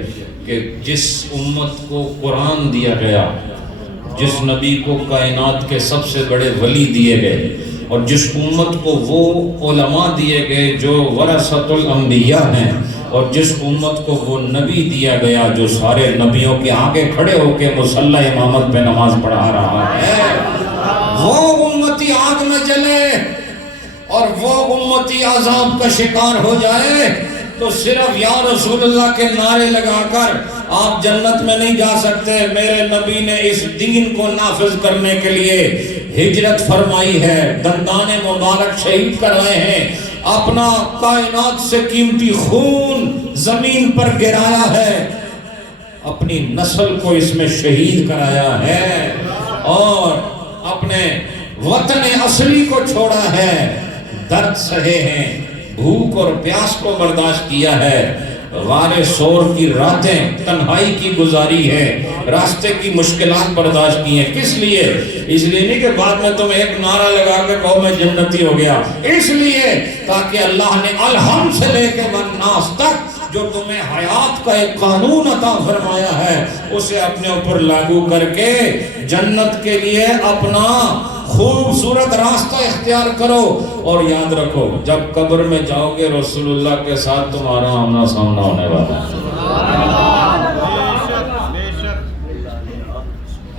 کہ جس امت کو قرآن دیا گیا، جس نبی کو کائنات کے سب سے بڑے ولی دیے گئے، اور جس امت کو وہ علماء دیے گئے جو ورثۃ الانبیاء ہیں، اور جس امت کو وہ نبی دیا گیا جو سارے نبیوں کے آگے کھڑے ہو کے مصلی امامت پہ نماز پڑھا رہا ہے، وہ امتی آگ میں جلے اور وہ امتی عذاب کا شکار ہو جائے تو صرف یا رسول اللہ کے نعرے لگا کر آپ جنت میں نہیں جا سکتے۔ میرے نبی نے اس دین کو نافذ کرنے کے لیے ہجرت فرمائی ہے، دندان مبارک شہید کروائے ہیں، اپنا کائنات سے قیمتی خون زمین پر گرایا ہے، اپنی نسل کو اس میں شہید کرایا ہے، اور اپنے وطن اصلی کو چھوڑا ہے، درد سہے ہیں، بھوک اور پیاس کو برداشت کیا ہے، غار سور کی راتیں تنہائی کی گزاری ہے، راستے کی مشکلات برداشت کی ہیں۔ کس لیے؟ اس لیے نہیں کہ بعد میں تم ایک نعرہ لگا کے کہو میں جنتی ہو گیا، اس لیے تاکہ اللہ نے الحم سے لے کے والناس تک جو تمہیں حیات کا ایک قانون عطا فرمایا ہے اسے اپنے اوپر لاگو کر کے جنت کے لیے اپنا خوبصورت راستہ اختیار کرو۔ اور یاد رکھو جب قبر میں جاؤ گے رسول اللہ کے ساتھ تمہارا آمنا سامنا ہونے والا ہے۔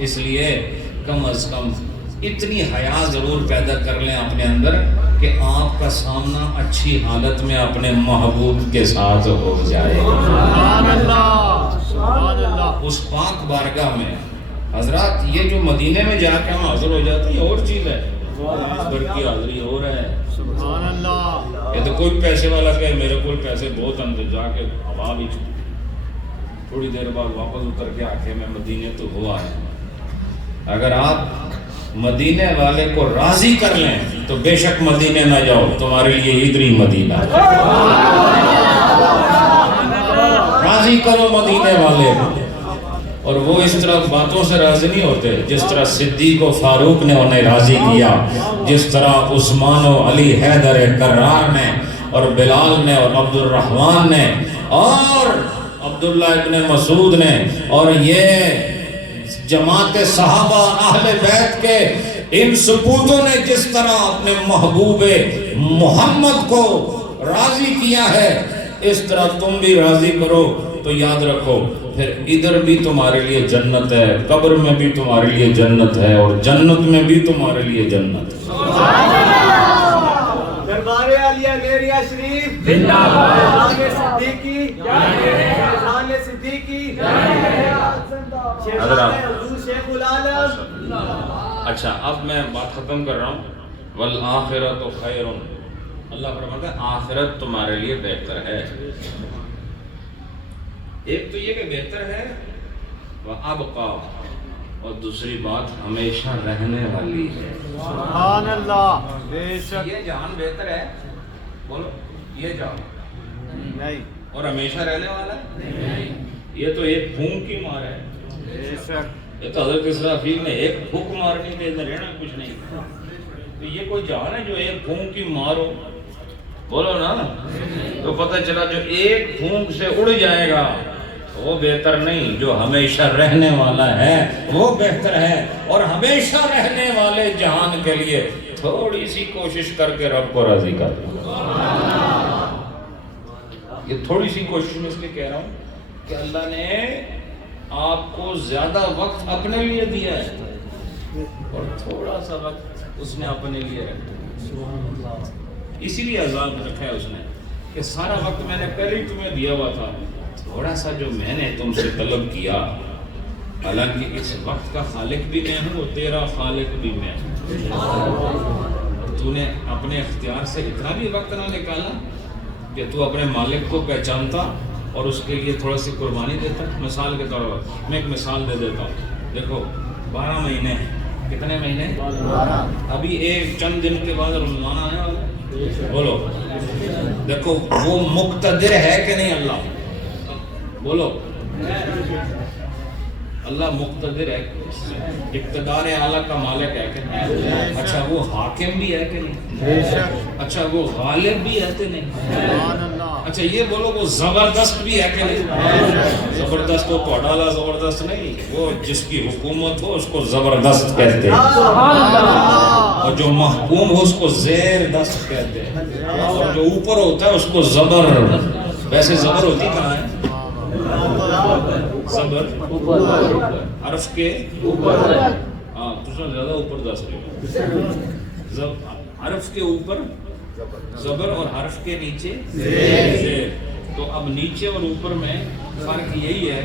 اس لیے کم از کم اتنی حیا ضرور پیدا کر لیں اپنے اندر کہ آپ کا سامنا اچھی حالت میں اپنے محبوب کے ساتھ ہو جائے۔ اس پاک بارگاہ میں حضرات یہ جو مدینے میں جا کے ہم حاضر ہو جاتے ہیں اور چیز ہے، پر کی حاضری ہو رہا ہے۔ سبحان اللہ۔ یہ تو کوئی پیسے والا کہ میرے کو پیسے بہت اندر جا کے ہوا بھی تھوڑی دیر بعد واپس اتر کے آکے میں مدینے تو ہوا ہے۔ اگر آپ مدینے والے کو راضی کر لیں تو بے شک مدینے نہ جاؤ، تمہارے لیے ادھر ہی مدینہ ہے۔ راضی کرو مدینے والے، اور وہ اس طرح باتوں سے راضی نہیں ہوتے جس طرح صدیق و فاروق نے انہیں راضی کیا، جس طرح عثمان و علی حیدر کرار نے اور بلال نے اور عبد الرحمن نے اور عبداللہ ابن مسعود نے اور یہ جماعت صحابہ اہل بیت کے ان سپوتوں نے جس طرح اپنے محبوب محمد کو راضی کیا ہے، اس طرح تم بھی راضی کرو تو یاد رکھو پھر ادھر بھی تمہارے لیے جنت ہے، قبر میں بھی تمہارے لیے جنت ہے، اور جنت میں بھی تمہارے لیے جنت ہے۔ دربار عالیہ لیریا شریف زندہ باد، فیضان صدیقی فیضان صدیقی شیخان حضور شیخ العالم۔ اچھا اب میں بات ختم کر رہا ہوں۔ والآخرۃ خیر، اللہ فرماتا ہے آخرت تمہارے لیے بہتر ہے۔ ایک تو یہ کہ بہتر ہے وَأَبْقَى، اور دوسری بات ہمیشہ رہنے والی ہے۔ سبحان اللہ، بے شک یہ جہان بہتر ہے، بولو یہ جہان، نہیں، اور ہمیشہ رہنے والا ہے۔ یہ تو ایک پھونک کی مار ہے، بے شک یہ تو حضرت اسرافیل نے ایک پھونک مارنی کے ادھر رہنا کچھ نہیں۔ تو یہ کوئی جہان ہے جو ایک پھونک کی مارو، بولو نا، تو پتہ چلا جو ایک پھونک سے اڑ جائے گا وہ بہتر نہیں، جو ہمیشہ رہنے والا ہے وہ بہتر ہے۔ اور ہمیشہ رہنے والے جہان کے لیے تھوڑی سی کوشش کر کے رب کو راضی کر دو۔ یہ تھوڑی سی کوشش میں اس لیے کہہ رہا ہوں کہ اللہ نے آپ کو زیادہ وقت اپنے لیے دیا ہے اور تھوڑا سا وقت اس نے اپنے لیے رکھا، اسی لیے عذاب رکھا ہے اس نے کہ سارا وقت میں نے پہلے ہی تمہیں دیا ہوا تھا، تھوڑا سا جو میں نے تم سے طلب کیا، حالانکہ اس وقت کا خالق بھی میں ہوں اور تیرا خالق بھی میں ہوں۔ تو نے اپنے اختیار سے اتنا بھی وقت نہ نکالا کہ تو اپنے مالک کو پہچانتا اور اس کے لیے تھوڑا سی قربانی دیتا۔ مثال کے طور پر میں ایک مثال دے دیتا ہوں، دیکھو 12 مہینے ہیں، کتنے مہینے؟ ابھی ایک چند دن کے بعد رمضان آنے والا ہے، بولو دیکھو وہ مقتدر ہے کہ نہیں؟ اللہ بولو، اللہ مقتدر ہے، اقتدار اعلیٰ کا مالک ہے کہ نہیں؟ اچھا وہ حاکم بھی ہے کہ نہیں؟ اچھا وہ غالب بھی ہے کہ نہیں؟ اچھا یہ بولو وہ زبردست بھی ہے کہ نہیں؟ زبردست وہ پڑھالا زبردست نہیں، وہ جس کی حکومت ہو اس کو زبردست کہتے ہیں، اور جو محکوم ہو اس کو زیر دست کہتے ہیں، اور جو اوپر ہوتا ہے اس کو زبر۔ ویسے زبر ہوتی کہاں ہے؟ زبر حرف کے اوپر، ہاں تو زیادہ اوپر دس رہے، حرف کے اوپر زبر اور حرف کے نیچے زیر۔ تو اب نیچے اور اوپر میں فرق یہی ہے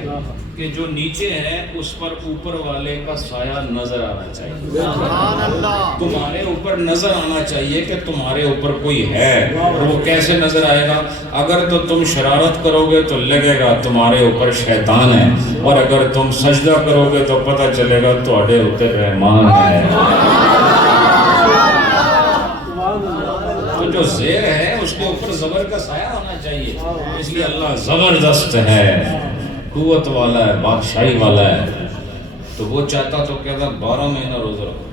کہ جو نیچے ہے اس پر اوپر والے کا سایہ نظر آنا چاہیے۔ تمہارے اوپر نظر آنا چاہیے کہ تمہارے اوپر کوئی ہے، اور وہ کیسے نظر آئے گا؟ اگر تو تم شرارت کرو گے تو لگے گا تمہارے اوپر شیطان ہے، اور اگر تم سجدہ کرو گے تو پتہ چلے گا تمہارے اوپر رحمان ہے۔ جو زیر ہے اس کے اوپر زبر کا سایہ ہونا چاہیے، اس لیے اللہ زبردست ہے، قوت والا ہے، بادشاہی والا ہے۔ تو وہ چاہتا تو کہتا 12 مہینہ روزہ رکھو،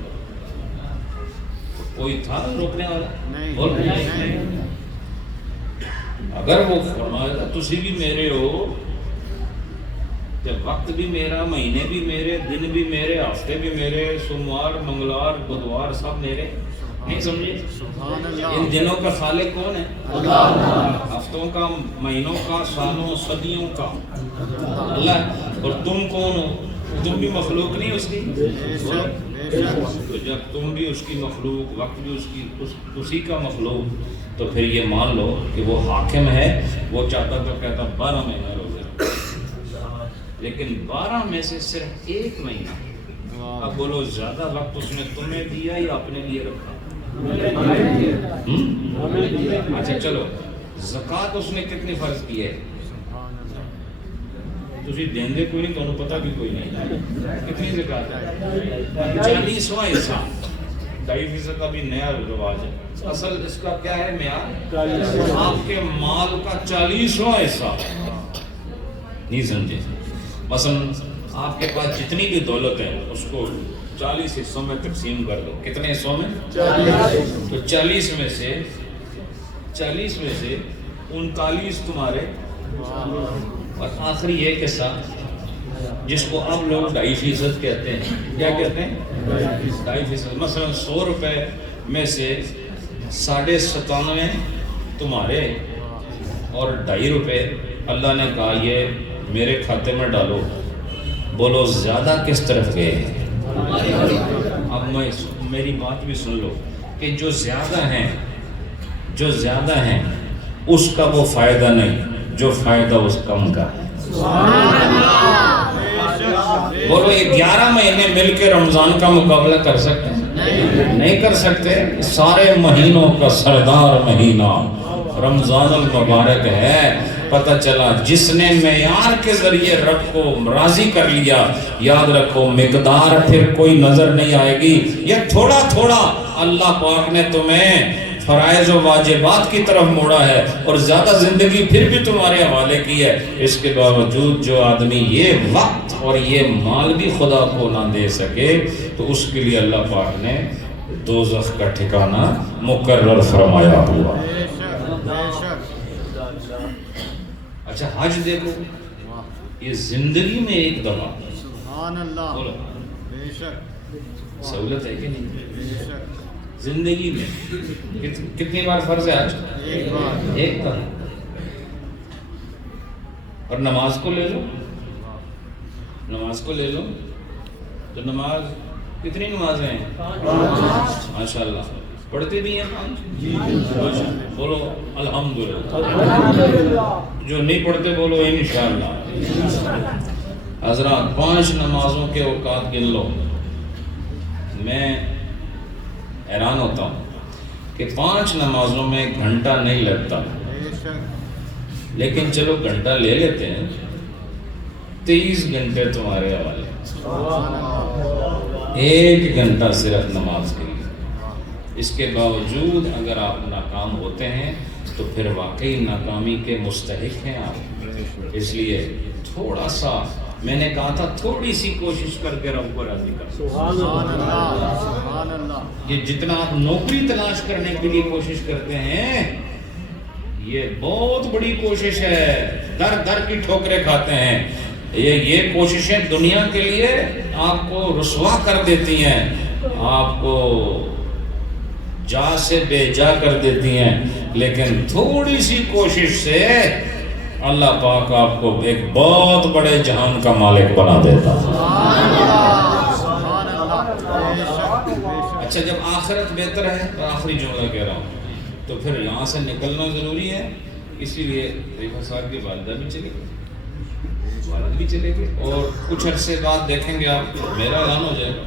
کوئی تھا روکنے والا؟ اگر وہ فرمایا تسی بھی میرے ہو، جب وقت بھی میرا، مہینے بھی میرے، دن بھی میرے، ہفتے بھی میرے، سوموار منگلوار بدوار سب میرے، نہیں سمجھے؟ ان دنوں کا خالق کون ہے؟ اللہ۔ ہفتوں کا، مہینوں کا، سالوں، صدیوں کا اللہ۔ اور تم کون ہو؟ تم بھی مخلوق نہیں اس کی؟ تو جب تم بھی اس کی مخلوق، وقت بھی اسی کا مخلوق، تو پھر یہ مان لو کہ وہ حاکم ہے۔ وہ چاہتا تو کہتا 12 مہینہ روزے، لیکن 12 میں سے صرف 1 مہینہ، اب بولو زیادہ وقت اس نے تمہیں دیا یا اپنے لیے رکھا؟ اچھا چلو، زکوٰۃ اس نے کتنی فرض کی ہے؟ تسی دیندے کوئی نہیں، تمہیں پتہ بھی کوئی نہیں کتنی زکوٰۃ ہے؟ 40واں حصہ، 2.5% کا بھی نیا رواج ہے۔ اصل اس کا کیا ہے معیار؟ آپ کے مال کا 40واں حصہ، نہیں سمجھے؟ مثلا آپ کے پاس جتنی بھی دولت ہے اس کو 40 حصوں میں تقسیم کر دو۔ کتنے حصوں میں؟ 40۔ تو 40 میں سے 39 تمہارے، اور آخری ایک حصہ جس کو اب لوگ 2.5% کہتے ہیں۔ کیا کہتے ہیں؟ 2.5%۔ مثلا 100 روپے میں سے 97.5 تمہارے، اور 2.5 روپے اللہ نے کہا یہ میرے کھاتے میں ڈالو، بولو زیادہ کس طرف گئے ہیں؟ اب میری بات بھی سن لو کہ جو زیادہ ہیں اس کا وہ فائدہ نہیں، جو فائدہ اس کم کا ہے۔ بولو یہ 11 مہینے مل کے رمضان کا مقابلہ کر سکتے ہیں؟ نہیں کر سکتے۔ سارے مہینوں کا سردار مہینہ رمضان المبارک ہے۔ پتہ چلا جس نے معیار کے ذریعے رب کو راضی کر لیا، یاد رکھو مقدار پھر کوئی نظر نہیں آئے گی، یہ تھوڑا تھوڑا اللہ پاک نے تمہیں فرائض و واجبات کی طرف موڑا ہے اور زیادہ زندگی پھر بھی تمہارے حوالے کی ہے۔ اس کے باوجود جو آدمی یہ وقت اور یہ مال بھی خدا کو نہ دے سکے تو اس کے لیے اللہ پاک نے دوزخ کا ٹھکانہ مقرر فرمایا ہوا۔ اچھا حج دیکھو، یہ زندگی میں ایک دفعہ، سبحان اللہ، بولو بے شک، سہولت ہے کہ نہیں؟ بے شک، زندگی میں کتنی بار فرض ہے حج؟ ایک بار، ایک بار۔ اور نماز کو لے لو، نماز کو لے لو تو نماز کتنی نمازیں ہیں؟ ماشاءاللہ پڑھتے بھی ہیں پانچ؟ بولو الحمدللہ۔ جو نہیں پڑھتے بولو انشاءاللہ۔ حضرات 5 نمازوں کے اوقات گن لو، میں حیران ہوتا ہوں کہ 5 نمازوں میں گھنٹہ نہیں لگتا، بے شک، لیکن چلو گھنٹہ لے لیتے ہیں، 23 گھنٹے تمہارے حوالے، سبحان اللہ، 1 گھنٹہ صرف نماز کے لیے۔ اس کے باوجود اگر آپ ناکام ہوتے ہیں تو پھر واقعی ناکامی کے مستحق ہیں آپ۔ اس لیے تھوڑا سا، میں نے کہا تھا تھوڑی سی کوشش کر کے رب کو راضی کر۔ سبحان اللہ، سبحان اللہ، یہ جتنا آپ نوکری تلاش کرنے کے لیے کوشش کرتے ہیں یہ بہت بڑی کوشش ہے، در در کی ٹھوکریں کھاتے ہیں۔ یہ کوششیں دنیا کے لیے آپ کو رسوا کر دیتی ہیں، آپ کو جا سے بے جا کر دیتی ہیں، لیکن تھوڑی سی کوشش سے اللہ پاک آپ کو ایک بہت بڑے جہان کا مالک بنا دیتا ہے۔ سبحان اللہ، بے شک، بے شک، اچھا جب آخرت بہتر ہے تو آخری جملہ کہہ رہا ہوں، تو پھر یہاں سے نکلنا ضروری ہے۔ اسی لیے ریفا صاحب کی والدہ بھی چلے گئی، والد بھی چلے گئے، اور کچھ عرصے بعد دیکھیں گے آپ میرا اعلان ہو جائے گا،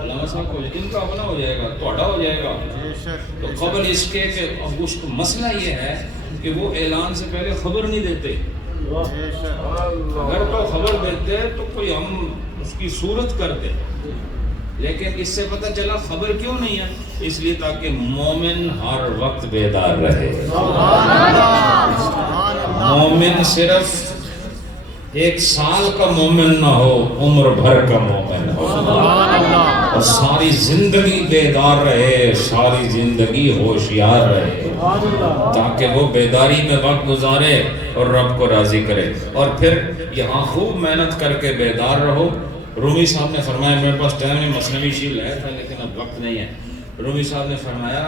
علامہ صاحب کو ان کا اپنا ہو جائے گا، تھوڑا ہو جائے گا۔ بے شک، تو قبل اس کے کہ اب اس کو مسئلہ یہ ہے کہ وہ اعلان سے پہلے خبر نہیں دیتے، بے شک، اگر تو خبر دیتے تو کوئی ہم اس کی صورت کرتے، لیکن اس سے پتہ چلا خبر کیوں نہیں ہے، اس لیے تاکہ مومن ہر وقت بیدار رہے۔ سبحان اللہ، سبحان اللہ، مومن صرف 1 سال کا مومن نہ ہو، عمر بھر کا مومن ہو، سبحان اللہ، اور ساری زندگی بیدار رہے، ساری زندگی ہوشیار رہے، تاکہ وہ بیداری میں وقت گزارے اور رب کو راضی کرے۔ اور پھر یہاں خوب محنت کر کے بیدار رہو۔ رومی صاحب نے فرمایا، میرے پاس ٹائم نہیں، مثنوی شیل لایا تھا لیکن اب وقت نہیں ہے۔ رومی صاحب نے فرمایا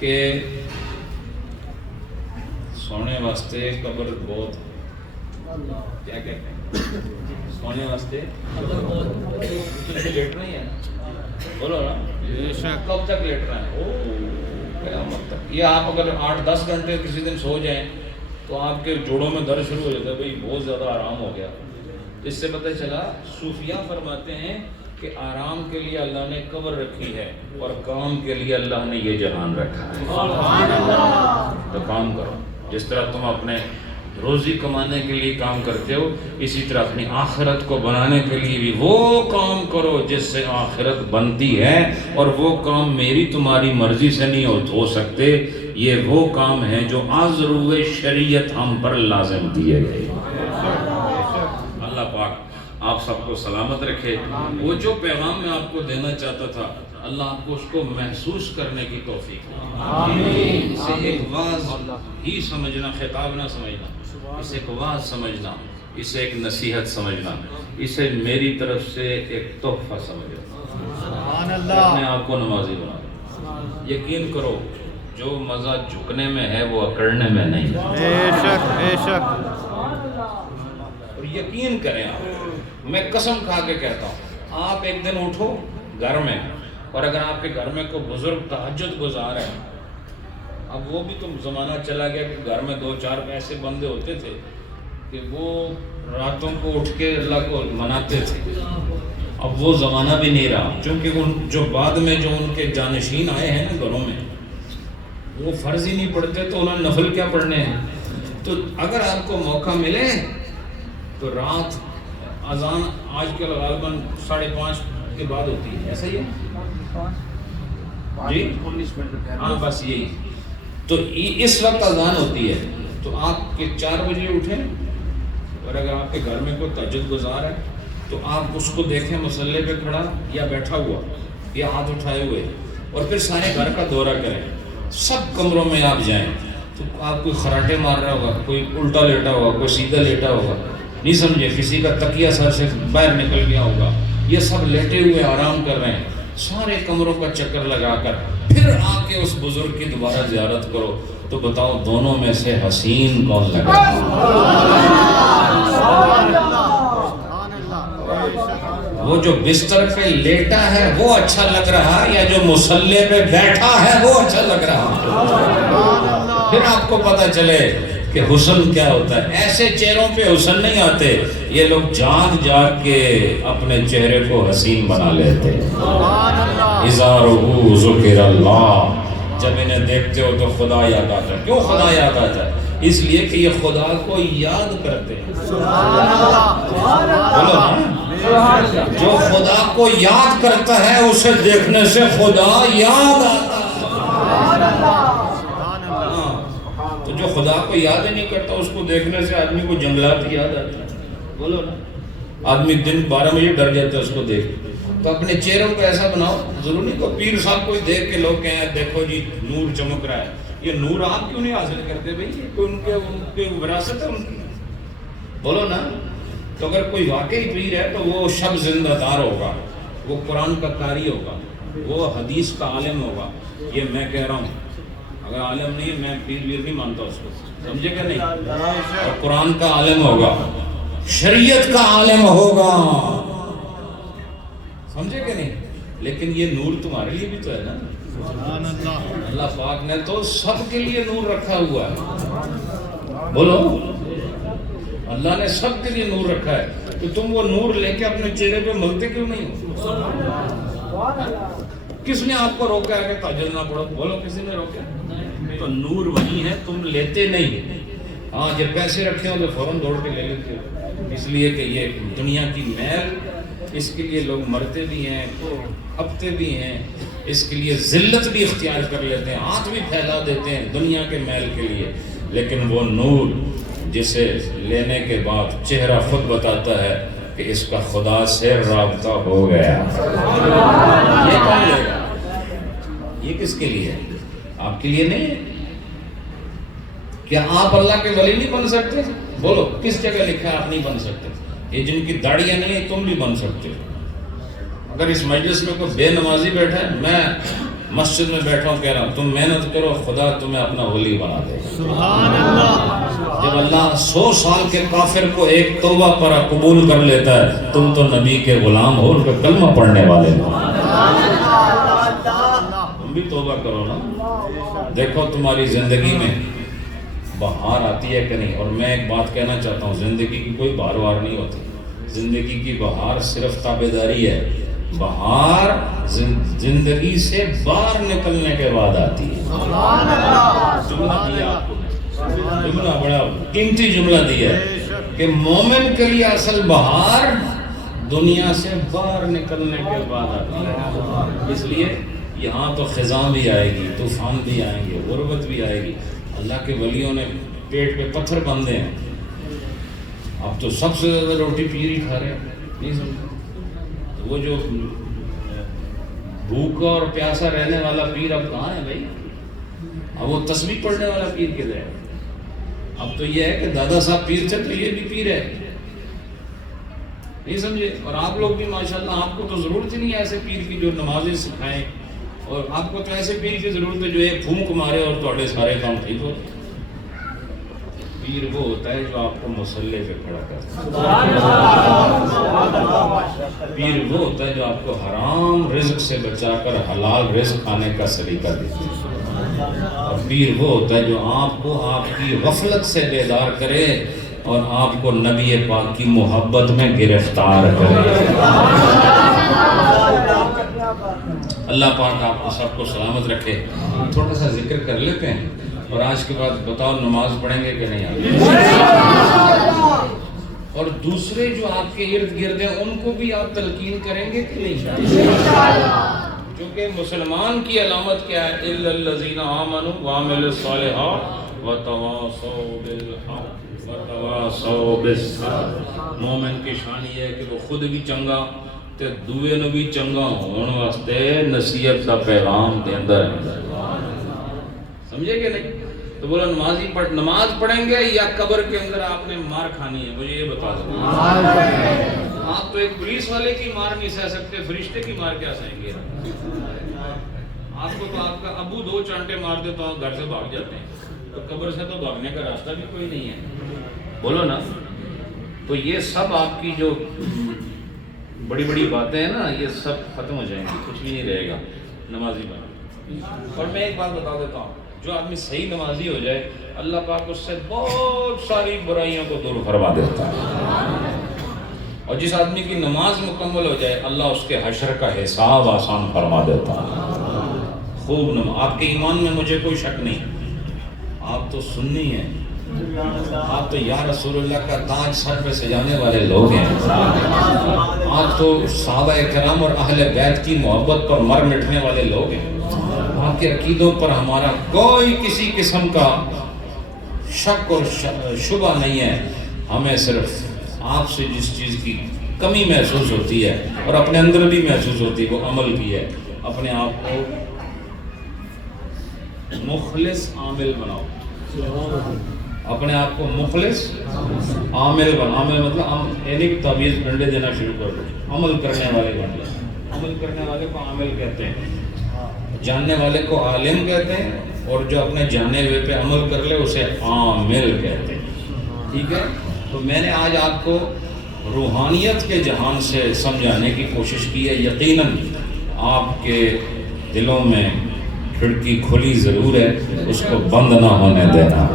کہ سونے واسطے قبر بہت، کیا کہتے ہیں، سونے واسطے لیٹنا ہی ہے، بولو نا، بے شک، کب تک لیٹنا ہے؟ قیامت تک۔ یہ آپ اگر 8-10 گھنٹے کسی دن سو جائیں تو آپ کے جوڑوں میں درد شروع ہو جاتا ہے، بھئی بہت زیادہ آرام ہو گیا۔ اس سے پتہ چلا صوفیاء فرماتے ہیں کہ آرام کے لیے اللہ نے قبر رکھی ہے اور کام کے لیے اللہ نے یہ جہان رکھا ہے۔ سبحان اللہ، تو کام کرو، جس طرح تم اپنے روزی کمانے کے لیے کام کرتے ہو، اسی طرح اپنی آخرت کو بنانے کے لیے بھی وہ کام کرو جس سے آخرت بنتی ہے، اور وہ کام میری تمہاری مرضی سے نہیں ہو سکتے، یہ وہ کام ہیں جو از روئے شریعت ہم پر لازم کیے گئے۔ اللہ پاک آپ سب کو سلامت رکھے۔ وہ جو پیغام میں آپ کو دینا چاہتا تھا، اللہ آپ کو اس کو محسوس کرنے کی توفیق دے۔ اسے ایک واعظ ہی سمجھنا، خطاب نہ سمجھنا، اسے ایک واعظ سمجھنا، اسے ایک نصیحت سمجھنا، اسے میری طرف سے ایک تحفہ سمجھنا۔ سبحان اپنے اللہ، آپ کو نمازی بنا۔ یقین کرو جو مزہ جھکنے میں ہے وہ اکڑنے میں نہیں ہے۔ بے شک، بے شک، اور یقین کریں آپ، میں قسم کھا کے کہتا ہوں، آپ ایک دن اٹھو گھر میں، اور اگر آپ کے گھر میں کوئی بزرگ تہجد گزار ہے، اب وہ بھی تو زمانہ چلا گیا کہ گھر میں 2-4 ایسے بندے ہوتے تھے کہ وہ راتوں کو اٹھ کے اللہ کو مناتے تھے، اب وہ زمانہ بھی نہیں رہا، کیونکہ ان جو بعد میں جو ان کے جانشین آئے ہیں نا گھروں میں، وہ فرض ہی نہیں پڑھتے تو انہوں نے نفل کیا پڑھنے ہیں۔ تو اگر آپ کو موقع ملے تو رات اذان آج کل غالباً 5:30 کے بعد ہوتی ہے، ایسا ہی ہے جی؟ 19 منٹ ہاں بس یہی، تو اس وقت اذان ہوتی ہے، تو آپ کے 4 بجے اٹھیں، اور اگر آپ کے گھر میں کوئی تہجد گزار ہے تو آپ اس کو دیکھیں مصلی پہ کھڑا یا بیٹھا ہوا یا ہاتھ اٹھائے ہوئے، اور پھر سارے گھر کا دورہ کریں، سب کمروں میں آپ جائیں، تو آپ کوئی خراٹے مار رہا ہوگا، کوئی الٹا لیٹا ہوگا، کوئی سیدھا لیٹا ہوگا، نہیں سمجھے، کسی کا تکیہ سر سے باہر نکل گیا ہوگا، یہ سب لیٹے ہوئے آرام کر رہے ہیں، سارے کمروں کا چکر لگا کر پھر آ کے اس بزرگ کی دوبارہ زیارت کرو، تو بتاؤ دونوں میں سے حسین کون لگا؟ وہ جو بستر پہ لیٹا ہے وہ اچھا لگ رہا، یا جو مصلی پہ بیٹھا ہے وہ اچھا لگ رہا؟ پھر آپ کو پتہ چلے کہ حسن کیا ہوتا ہے۔ ایسے چہروں پہ حسن نہیں آتے، یہ لوگ جاگ جاگ کے اپنے چہرے کو حسین بنا لیتے۔ اذا رؤوا ذکر اللہ، جب انہیں دیکھتے ہو تو خدا یاد آتا ہے۔ کیوں خدا یاد آتا ہے؟ اس لیے کہ یہ خدا کو یاد کرتے ہیں۔ بولو نا، جو خدا کو یاد کرتا ہے اسے دیکھنے سے خدا یاد آتا ہے۔ تو جو خدا کو یاد ہی نہیں کرتا اس کو دیکھنے سے آدمی کو جنگلات یاد آتا ہے۔ بولو نا، آدمی دن 12 بجے ڈر جاتا ہے اس کو دیکھ، تو اپنے چہروں کو ایسا بناؤ، ضروری کو پیر صاحب کو دیکھ کے لوگ کہیں دیکھو جی نور چمک رہا ہے، یہ نور آپ کیوں نہیں حاصل کرتے بھائی؟ یہ کوئی ان کے وراثت ہے ان کی، بولو نا۔ تو اگر کوئی واقعی پیر ہے تو وہ شب زندہ دار ہوگا، وہ قرآن کا قاری ہوگا، وہ حدیث کا عالم ہوگا، یہ میں کہہ رہا ہوں۔ اگر عالم نہیں، میں پیر ویر نہیں مانتا اس کو، سمجھے کہ نہیں؟ اور قرآن کا عالم ہوگا، شریعت کا عالم ہوگا، سمجھے کہ نہیں؟ لیکن یہ نور تمہارے لیے بھی تو ہے نا، اللہ پاک نے تو سب کے لیے نور رکھا ہوا ہے، بولو، اللہ نے سب کے لیے نور رکھا ہے، تو تم وہ نور لے کے اپنے چہرے پہ ملتے کیوں نہیں ہو؟ کس نے آپ کو روکا ہے کہ تہجد نہ پڑھو؟ بولو، کسی نے روکا؟ تو نور وہی ہے، تم لیتے نہیں۔ ہاں جب پیسے رکھتے ہو تو فوراً دوڑ کے لے لیتے ہو، اس لیے کہ یہ دنیا کی میل، اس کے لیے لوگ مرتے بھی ہیں، ہفتے بھی ہیں، اس کے لیے ذلت بھی اختیار کر لیتے ہیں، ہاتھ بھی پھیلا دیتے ہیں دنیا کے میل کے لیے۔ لیکن وہ نور جسے لینے کے بعد چہرہ خود بتاتا ہے کہ اس کا خدا سے رابطہ ہو گیا، یہ کون لے گا؟ یہ کس کے لیے ہے؟ آپ کے لیے نہیں ہے؟ کیا آپ اللہ کے ولی نہیں بن سکتے؟ بولو، کس جگہ لکھا ہے آپ نہیں بن سکتے؟ یہ جن کی داڑیاں نہیں ہیں تم بھی بن سکتے ہو۔ اگر اس مجلس میں کوئی بے نمازی بیٹھا ہے، میں مسجد میں بیٹھا ہوں کہہ رہا ہوں تم محنت کرو، خدا تمہیں اپنا ولی بنا دے گا۔ سبحان اللہ۔ جب اللہ 100 سال کے کافر کو ایک توبہ پر قبول کر لیتا ہے، تم تو نبی کے غلام ہو، ان کا کلمہ پڑھنے والے ہو، تم بھی توبہ کرو نا۔ دیکھو تمہاری زندگی میں بہار آتی ہے کہ نہیں؟ اور میں ایک بات کہنا چاہتا ہوں، زندگی کی کوئی بہار وار نہیں ہوتی، زندگی کی بہار صرف تابعداری ہے۔ بہار زندگی سے باہر نکلنے کے بعد آتی ہے۔ جملہ دیا آپ کو، جملہ بڑا قیمتی جملہ دیا ہے کہ مومن کے لیے اصل بہار دنیا سے باہر نکلنے کے بعد آتی ہے۔ اس لیے یہاں تو خزاں بھی آئے گی، طوفان بھی آئیں گے، غربت بھی آئے گی۔ اللہ کے ولیوں نے پیٹ پہ پتھر باندھے ہیں، اب تو سب سے زیادہ روٹی پیر ہی کھا رہے ہیں، نہیں سمجھے؟ وہ جو بھوکا اور پیاسا رہنے والا پیر اب کہاں ہے بھائی؟ اب وہ تسبیح پڑھنے والا پیر کدھر ہے؟ اب تو یہ ہے کہ دادا صاحب پیر تھے تو یہ بھی پیر ہے، نہیں سمجھے؟ اور آپ لوگ بھی ماشاءاللہ، آپ کو تو ضرورت ہی نہیں ہے ایسے پیر کی جو نمازیں سکھائیں، اور آپ کو تو ایسے پیر کی ضرورت ہے جو ایک پھونک مارے اور تھوڑے سارے کام ٹھیک ہو۔ پیر وہ ہوتا ہے جو آپ کو مصلی پہ کھڑا کرتا ہے. پیر وہ ہوتا ہے جو آپ کو حرام رزق سے بچا کر حلال رزق کھانے کا سلیقہ دیتا ہے. اور پیر وہ ہوتا ہے جو آپ کو آپ کی غفلت سے بیدار کرے اور آپ کو نبی پاک کی محبت میں گرفتار کرے. اللہ پاک آپ کو سب کو سلامت رکھے. تھوڑا سا ذکر کر لیتے ہیں اور آج کے بعد بتاؤ نماز پڑھیں گے کہ نہیں آگے. اور دوسرے جو آپ کے ارد گرد ہیں ان کو بھی آپ تلقین کریں گے کہ نہیں؟ کیونکہ مسلمان کی علامت کیا ہے؟ اِلَّا الَّذِينَ آمَنُوا وَعَمِلُوا الصَّالِحَاتِ وَتَوَاصَوْا بِالْحَقِّ وَتَوَاصَوْا بِالصَّبْرِ. مومن کی شان یہ ہے کہ وہ خود بھی چنگا تے دوے نو بھی چنگا ہون واسطے نصیحت دا پیغام دیندا ہے. سمجھے کہ نہیں؟ تو بولا نماز پڑھیں گے یا قبر کے اندر آپ نے مار کھانی ہے؟ مجھے یہ بتا دو. آپ تو ایک پولیس والے کی مار نہیں سہ سکتے، فرشتے کی مار کیا سہیں گے؟ آپ کو تو آپ کا ابو 2 چانٹے مار دے تو گھر سے بھاگ جاتے ہیں، تو قبر سے تو بھاگنے کا راستہ بھی کوئی نہیں ہے. بولو نا. تو یہ سب آپ کی جو بڑی بڑی باتیں ہیں نا، یہ سب ختم ہو جائیں گی، کچھ بھی نہیں رہے گا. نمازی بنا. اور میں ایک بات بتا دیتا ہوں، جو آدمی صحیح نمازی ہو جائے اللہ پاک اس سے بہت ساری برائیوں کو دور فرما دیتا ہے. اور جس آدمی کی نماز مکمل ہو جائے اللہ اس کے حشر کا حساب آسان فرما دیتا ہے. خوب نماز. آپ کے ایمان میں مجھے کوئی شک نہیں، آپ تو سنی ہیں، آپ تو یا رسول اللہ کا تاج سر پہ سجانے والے لوگ ہیں. آپ تو صحابہ کرام اور اہل بیت کی محبت پر مر مٹنے والے لوگ ہیں. آپ کے عقیدوں پر ہمارا کوئی کسی قسم کا شک اور شبہ نہیں ہے. ہمیں صرف آپ سے جس چیز کی کمی محسوس ہوتی ہے اور اپنے اندر بھی محسوس ہوتی ہے وہ عمل کی ہے. اپنے آپ کو مخلص عامل بناؤ. اپنے آپ کو مخلص عامل بناؤ. عامل مطلب یعنی تعویذ ڈنڈے دینا شروع کر دو. عمل کرنے والے بن جائیں. عمل کرنے والے کو عامل کہتے ہیں، جاننے والے کو عالم کہتے ہیں، اور جو اپنے جانے ہوئے پہ عمل کر لے اسے عامل کہتے ہیں. ٹھیک ہے. تو میں نے آج آپ کو روحانیت کے جہان سے سمجھانے کی کوشش کی ہے. یقیناً آپ کے دلوں میں کھڑکی کھلی ضرور ہے، اس کو بند نہ ہونے دینا.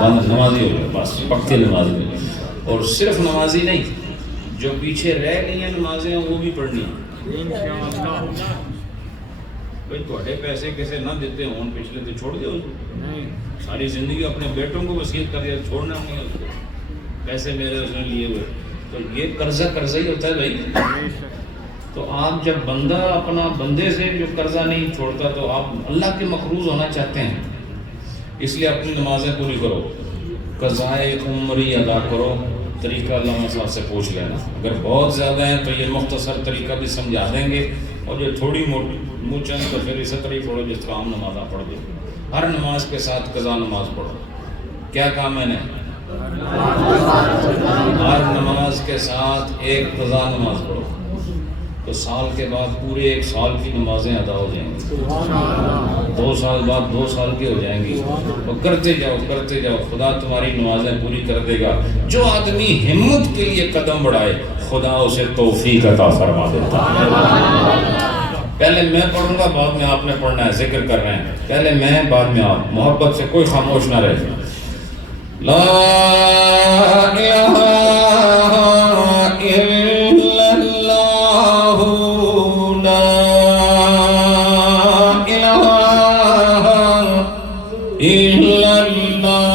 بند نمازی ہو جائے بس، پکے نمازی ہو جائے. اور صرف نمازی نہیں، جو پیچھے رہ گئی ہیں نمازیں وہ بھی پڑھنی ہیں. بھائی تھوڑے پیسے کسے نہ دیتے ہوں پچھلے تو چھوڑ دو. ساری زندگی اپنے بیٹوں کو وصیت کر دیا، چھوڑنا نہیں ہے اس کو. پیسے میرے اس نے لیے ہوئے، تو یہ قرضہ ہی ہوتا ہے بھائی. تو آپ جب بندہ اپنا بندے سے جو قرضہ نہیں چھوڑتا تو آپ اللہ کے مقروض ہونا چاہتے ہیں. اس لیے اپنی نمازیں پوری کرو، قضائے عمری ادا کرو. طریقہ علامہ صاحب سے پوچھ لینا. اگر بہت زیادہ ہیں تو یہ مختصر طریقہ بھی سمجھا دیں گے، اور جو تھوڑی موٹی موچن تو پھر اسی طرح ہی پڑھو جس طرح عام نمازاں پڑھ دو. ہر نماز کے ساتھ قضا نماز پڑھو. کیا کام ہے نے؟ ہر نماز کے ساتھ ایک قضا نماز پڑھو، تو سال کے بعد پورے 1 سال کی نمازیں ادا ہو جائیں گی. 2 سال بعد 2 سال کی ہو جائیں گی. اور کرتے جاؤ خدا تمہاری نمازیں پوری کر دے گا. جو آدمی ہمت کے لیے قدم بڑھائے خدا اسے توفیق عطا فرما دیتا ہے. پہلے میں پڑھوں گا، بعد میں آپ نے پڑھنا ہے. ذکر کر رہے ہیں، پہلے میں بعد میں آپ. محبت سے کوئی خاموش نہ رہے. لا الہ الا اللہ، لا الہ الا اللہ.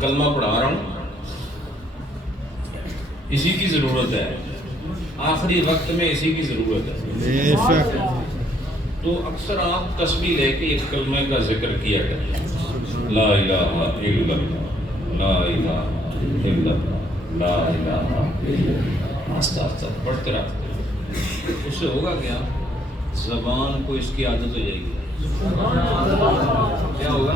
کلمہ پڑھا رہا ہوں، اسی کی ضرورت ہے، آخری وقت میں اسی کی ضرورت ہے۔ بے شک تو اکثر آپ تسبیح لے کے ایک کلمے کا ذکر کیا کریں، لا الہ الا اللہ، لا الہ الا اللہ، لا الہ الا اللہ، آہستہ آہستہ پڑھتے رہتے، اس سے ہوگا کیا؟ زبان کو اس کی عادت ہو جائے گی۔ کیا ہوگا؟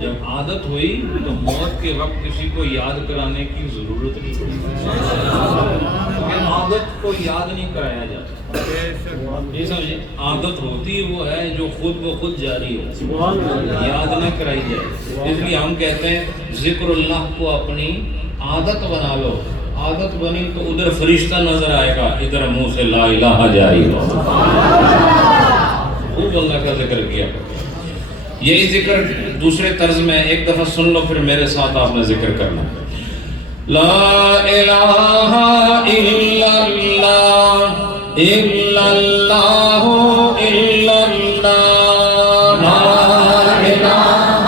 جب عادت ہوئی تو موت کے وقت کسی کو یاد کرانے کی ضرورت نہیں پڑتی، عادت کو یاد نہیں کرایا جاتا۔ یہ سمجھے، عادت ہوتی وہ ہے جو خود بخود جاری ہو، یاد نہ کرائی جائے۔ اس لیے ہم کہتے ہیں ذکر اللہ کو اپنی عادت بنا لو، عادت بنی تو ادھر فرشتہ نظر آئے گا، ادھر منہ سے لا الہ جاری ہو، خوب اللہ کا ذکر کیا۔ یہی ذکر دوسرے طرز میں ایک دفعہ سن لو، پھر میرے ساتھ آپ نے ذکر کرنا، لا الہ الا اللہ، الا اللہ، الا اللہ، لا الہ الا اللہ،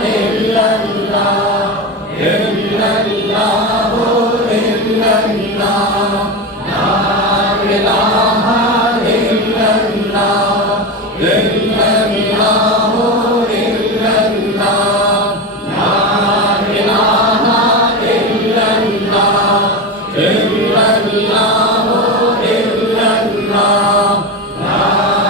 الا اللہ، الا اللہ، لا الہ الا اللہ، الا اللہ، الا اللہ، لا الہ الا اللہ، الا اللہ، الا اللہ، لا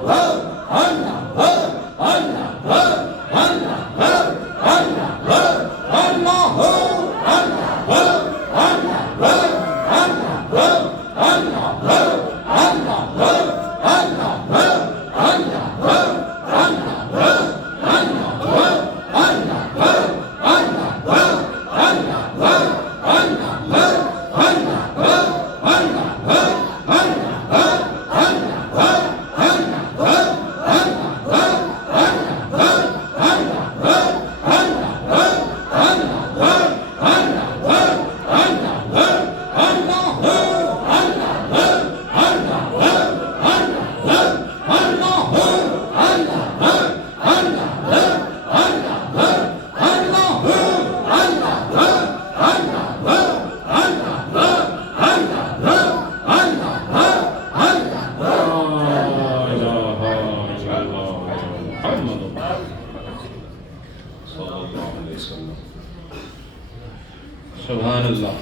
سبحان اللہ.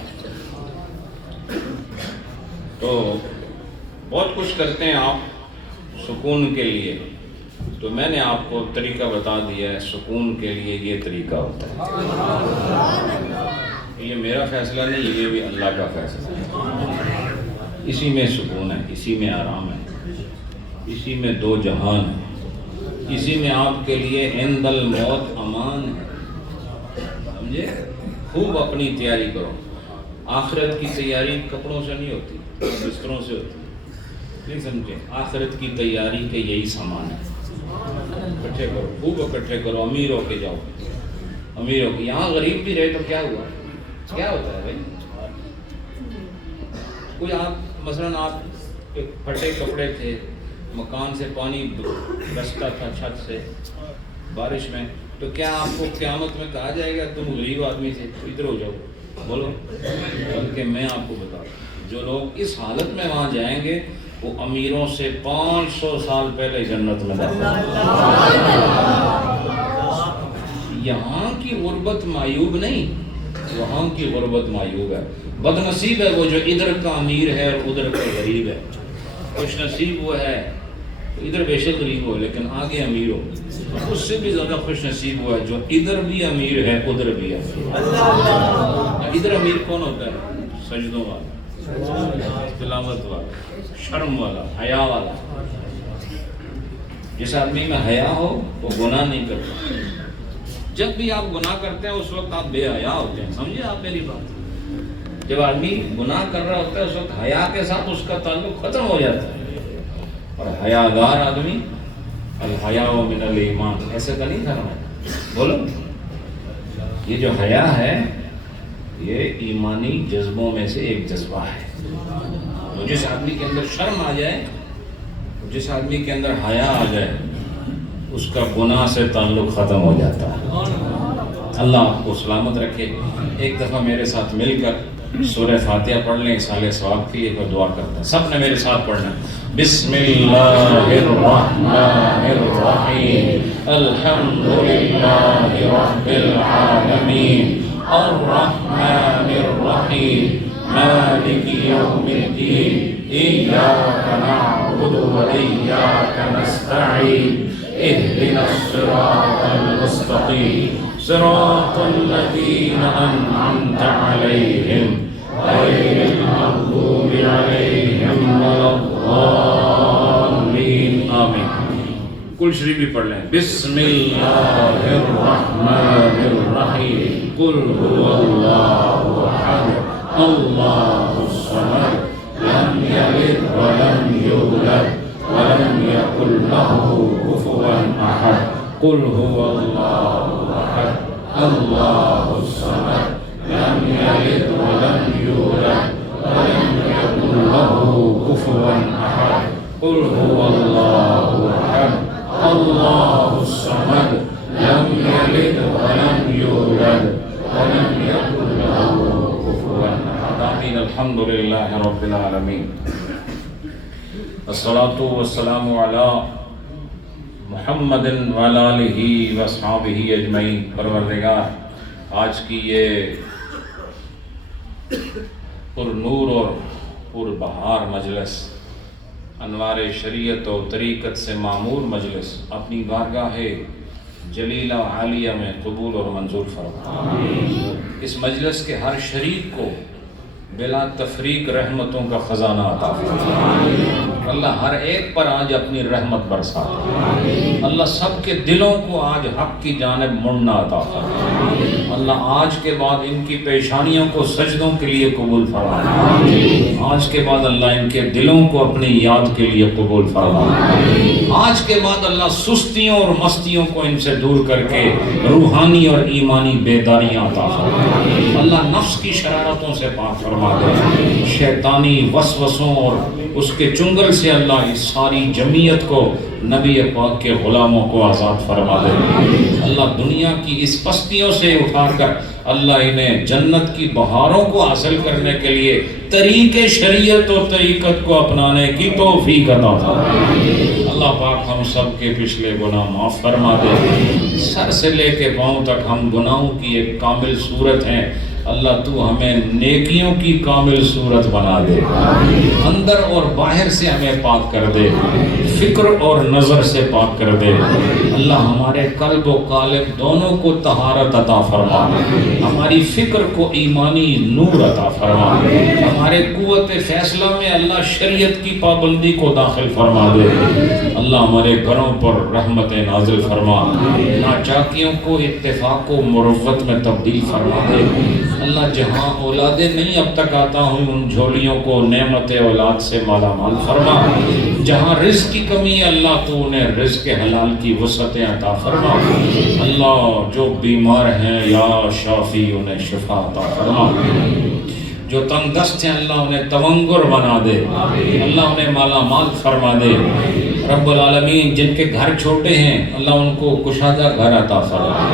تو بہت کچھ کرتے ہیں آپ سکون کے لیے، تو میں نے آپ کو طریقہ بتا دیا ہے. سکون کے لیے یہ طریقہ ہوتا ہے. یہ میرا فیصلہ نہیں، یہ بھی اللہ کا فیصلہ ہے. اسی میں سکون ہے، اسی میں آرام ہے، اسی میں دو جہان ہے، اسی میں آپ کے لیے عند الموت امان ہے. سمجھے؟ خوب اپنی تیاری کرو. آخرت کی تیاری کپڑوں سے نہیں ہوتی، بستروں سے ہوتی. نہیں سمجھے؟ آخرت کی تیاری کے یہی سامان ہے. اکٹھے کرو، خوب اکٹھے کرو، امیر ہو کے جاؤ. امیر ہو کے یہاں غریب بھی رہے تو کیا ہوا؟ کیا ہوتا ہے بھائی؟ کوئی آپ مثلاً آپ کے پھٹے کپڑے تھے، مکان سے پانی رستا تھا چھت سے بارش میں، تو کیا آپ کو قیامت میں کہا جائے گا تم غریب آدمی سے ادھر ہو جاؤ؟ بولو. بلکہ میں آپ کو بتا دوں، جو لوگ اس حالت میں وہاں جائیں گے وہ امیروں سے 500 سال پہلے جنت میں داخل ہوں. یہاں کی غربت معیوب نہیں، وہاں کی غربت معیوب ہے. بد نصیب ہے وہ جو ادھر کا امیر ہے اور ادھر کا غریب ہے. خوش نصیب وہ ہے ادھر بے شک غریب ہو لیکن آگے امیر ہو. اس سے بھی زیادہ خوش نصیب ہوا ہے جو ادھر بھی امیر ہے ادھر بھی امیر. ادھر امیر کون ہوتا ہے؟ سجدوں والا، تلاوت والا، شرم والا، حیا والا. جس آدمی میں حیا ہو وہ گناہ نہیں کرتا. جب بھی آپ گناہ کرتے ہیں اس وقت آپ بے حیا ہوتے ہیں. سمجھے آپ میری بات؟ جب آدمی گناہ کر رہا ہوتا ہے اس وقت حیا کے ساتھ اس کا تعلق ختم ہو جاتا ہے. اور حیاءدار آدمی الحیاء من الایمان، ایسے کا نہیں کرنا. بولو. یہ جو حیا ہے یہ ایمانی جذبوں میں سے ایک جذبہ ہے. تو جس آدمی کے اندر شرم آ جائے، جس آدمی کے اندر حیا آ جائے، اس کا گناہ سے تعلق ختم ہو جاتا ہے. اللہ آپ کو سلامت رکھے. ایک دفعہ میرے ساتھ مل کر سورہ فاتحہ پڑھ لیں، اصالِ ثواب کی ایک دعا کرتے ہیں. سب نے میرے ساتھ پڑھنا. بسم اللہ الرحمن الرحیم الحمدللہ رب العالمین الرحمن الرحیم مالک یوم الدین ایاک نعبد و ایاک نستعین اهدنا الصراط المستقیم صراط الذین انعمت علیہم غیر المغضوب علیہم ولا الضالین. آمین. کل شریف بھی پڑھ لیں. بسم اللہ الرحمن الرحیم قل هو اللہ احد اللہ الصمد لم یلد ولم یولد ولم یکن له کفوا احد. قل هو اللہ احد اللہ الصمد لم یلد ولم یولد ولم یکن له کفوا احد. قل هو اللہ احد اللہ الصمد لم یلد ولم یولد ولم یکن له کفوا احد. آمین. الحمد للہ رب العالمین. الصلاۃ والسلام علی محمد وعلی آلہ واصحابہ اجمعین. پروردگار آج کی یہ پر نور اور پر بہار مجلس، انوار شریعت اور طریقت سے معمور مجلس اپنی بارگاہ جلیلہ و عالیہ میں قبول اور منظور فرما. اس مجلس کے ہر شریک کو بلا تفریق رحمتوں کا خزانہ عطا فرما. اللہ ہر ایک پر آج اپنی رحمت برسا. اللہ سب کے دلوں کو آج حق کی جانب مڑنا عطا فرما. اللہ آج کے بعد ان کی پیشانیوں کو سجدوں کے لیے قبول فرما. آج کے بعد اللہ ان کے دلوں کو اپنی یاد کے لیے قبول فرما. آج کے بعد اللہ سستیوں اور مستیوں کو ان سے دور کر کے روحانی اور ایمانی بیداریاں عطا فرما. اللہ نفس کی شرارتوں سے پاک فرما دے. شیطانی وسوسوں اور اس کے چنگل سے اللہ اس ساری جمعیت کو نبی پاک کے غلاموں کو آزاد فرما دے. اللہ دنیا کی اس پستیوں سے اٹھا کر اللہ انہیں جنت کی بہاروں کو حاصل کرنے کے لیے طریق شریعت اور طریقت کو اپنانے کی توفیق عطا فرما. اللہ پاک ہم سب کے پچھلے گناہ معاف فرما دے. سر سے لے کے پاؤں تک ہم گناہوں کی ایک کامل صورت ہیں. اللہ تو ہمیں نیکیوں کی کامل صورت بنا دے، اندر اور باہر سے ہمیں پاک کر دے، فکر اور نظر سے پاک کر دے۔ اللہ ہمارے قلب و قالب دونوں کو طہارت عطا فرما، ہماری فکر کو ایمانی نور عطا فرما، ہمارے قوت فیصلہ میں اللہ شریعت کی پابندی کو داخل فرما دے۔ اللہ ہمارے گھروں پر رحمت نازل فرما، ناچاکیوں کو اتفاق و مروت میں تبدیل فرما دے۔ اللہ جہاں اولادیں نہیں اب تک آتا ہوں ان جھولیوں کو نعمت اولاد سے مالا مال فرما، جہاں رزق کی کمی ہے اللہ تو انہیں رزق حلال کی وسعتیں عطا فرما۔ اللہ جو بیمار ہیں یا شافی انہیں شفا عطا فرما، جو تنگ دست ہیں اللہ انہیں تونگر بنا دے، اللہ انہیں مالا مال فرما دے۔ رب العالمین جن کے گھر چھوٹے ہیں اللہ ان کو کشادہ گھر عطا فرما،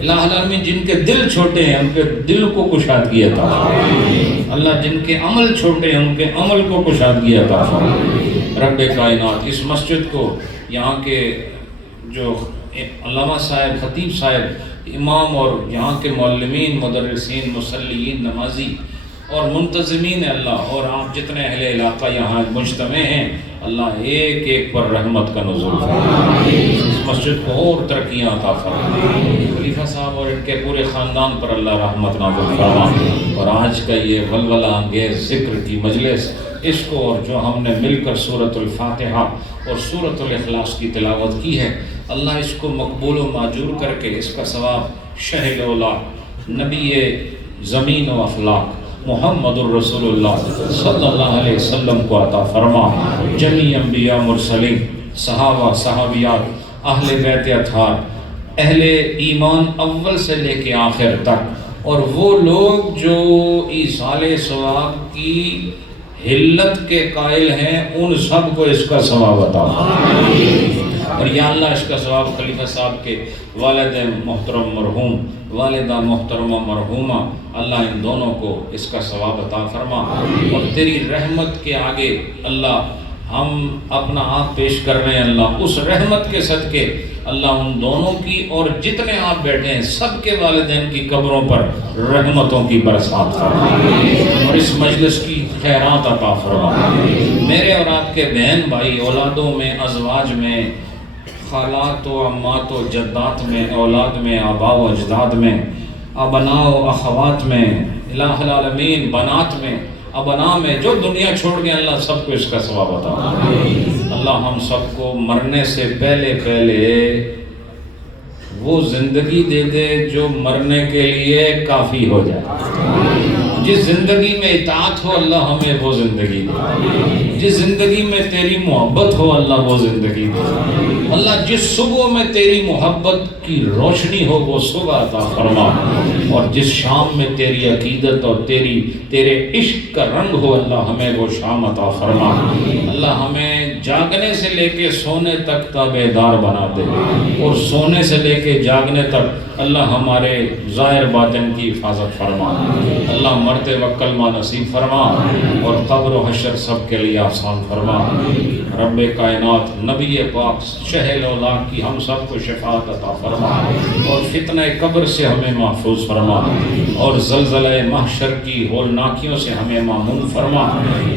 اللہ العالمین جن کے دل چھوٹے ہیں ان کے دل کو کشادگی عطا فرما، اللہ جن کے عمل چھوٹے ہیں ان کے عمل کو کشادگی عطا فرما۔ رب کائنات اس مسجد کو، یہاں کے جو علامہ صاحب، خطیب صاحب، امام اور یہاں کے معلمین، مدرسین، مصلیین، نمازی اور منتظمین اللہ، اور آپ جتنے اہل علاقہ یہاں مجتمع ہیں اللہ ایک ایک پر رحمت کا نزول فرما، اس مسجد کو اور ترقیاں عطا فرما، خلیفہ صاحب اور ان کے پورے خاندان پر اللہ رحمت نازل فرما، اور آج کا یہ ولولہ انگیز ذکر کی مجلس، اس کو اور جو ہم نے مل کر سورۃ الفاتحہ اور سورۃ الاخلاص کی تلاوت کی ہے اللہ اس کو مقبول و ماجور کر کے اس کا ثواب شہید اولا نبی زمین و افلاق محمد الرسول اللہ صلی اللہ علیہ وسلم کو عطا فرما، جمیع انبیاء مرسلین، صحابہ، صحابیات، اہل بیت اطہار، اہل ایمان اول سے لے کے آخر تک، اور وہ لوگ جو ایصال ثواب کی حلت کے قائل ہیں ان سب کو اس کا ثواب عطا فرما۔ اور یا اللہ اس کا ثواب خلیفہ صاحب کے والد محترم مرحوم، والدہ محترمہ مرحومہ، اللہ ان دونوں کو اس کا ثواب عطا فرما، اور تیری رحمت کے آگے اللہ ہم اپنا آپ پیش کر رہے ہیں اللہ اس رحمت کے صدقے اللہ ان دونوں کی اور جتنے آپ بیٹھے ہیں سب کے والدین کی قبروں پر رحمتوں کی برسات فرما، اور اس مجلس کی خیرات عطا فرما۔ میرے اور آپ کے بہن بھائی اولادوں میں، ازواج میں، خالات و عمات و جدات میں، اولاد میں، آبا و اجداد میں، ابناء و اخوات میں، الہ العالمین بنات میں، ابناء میں، جو دنیا چھوڑ گئے اللہ سب کو اس کا ثواب عطا فرما۔ اللہ ہم سب کو مرنے سے پہلے وہ زندگی دے دے جو مرنے کے لیے کافی ہو جائے، جس زندگی میں اطاعت ہو اللہ ہمیں وہ زندگی دے، جس زندگی میں تیری محبت ہو اللہ وہ زندگی دے، اللہ جس صبح میں تیری محبت کی روشنی ہو وہ صبح عطا فرما، اور جس شام میں تیری عقیدت اور تیرے عشق کا رنگ ہو اللہ ہمیں وہ شام عطا فرما۔ اللہ ہمیں جاگنے سے لے کے سونے تک تابعدار بنا دے، اور سونے سے لے کے جاگنے تک اللہ ہمارے ظاہر باطن کی حفاظت فرما۔ اللہ مرتے وقت کلمہ نصیب فرما، اور قبر و حشر سب کے لیے آسان فرما۔ رب کائنات نبی پاک شہل اولاق کی ہم سب کو شفاعت عطا فرما، اور فتنہ قبر سے ہمیں محفوظ فرما، اور زلزلہ محشر کی ہولناکیوں سے ہمیں مامون فرما،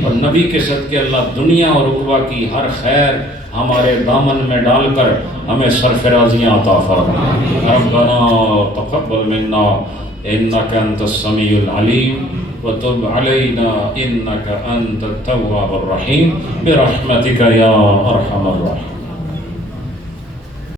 اور نبی کے صدقے اللہ دنیا اور عقبہ کی ہر خیر ہمارے دامن میں ڈال کر ہمیں سرفرازیاں عطا فرما۔ ربنا تقبل منا انك انت السميع العليم وتب علينا انك انت التواب الرحيم برحمتك يا ارحم الراحمين۔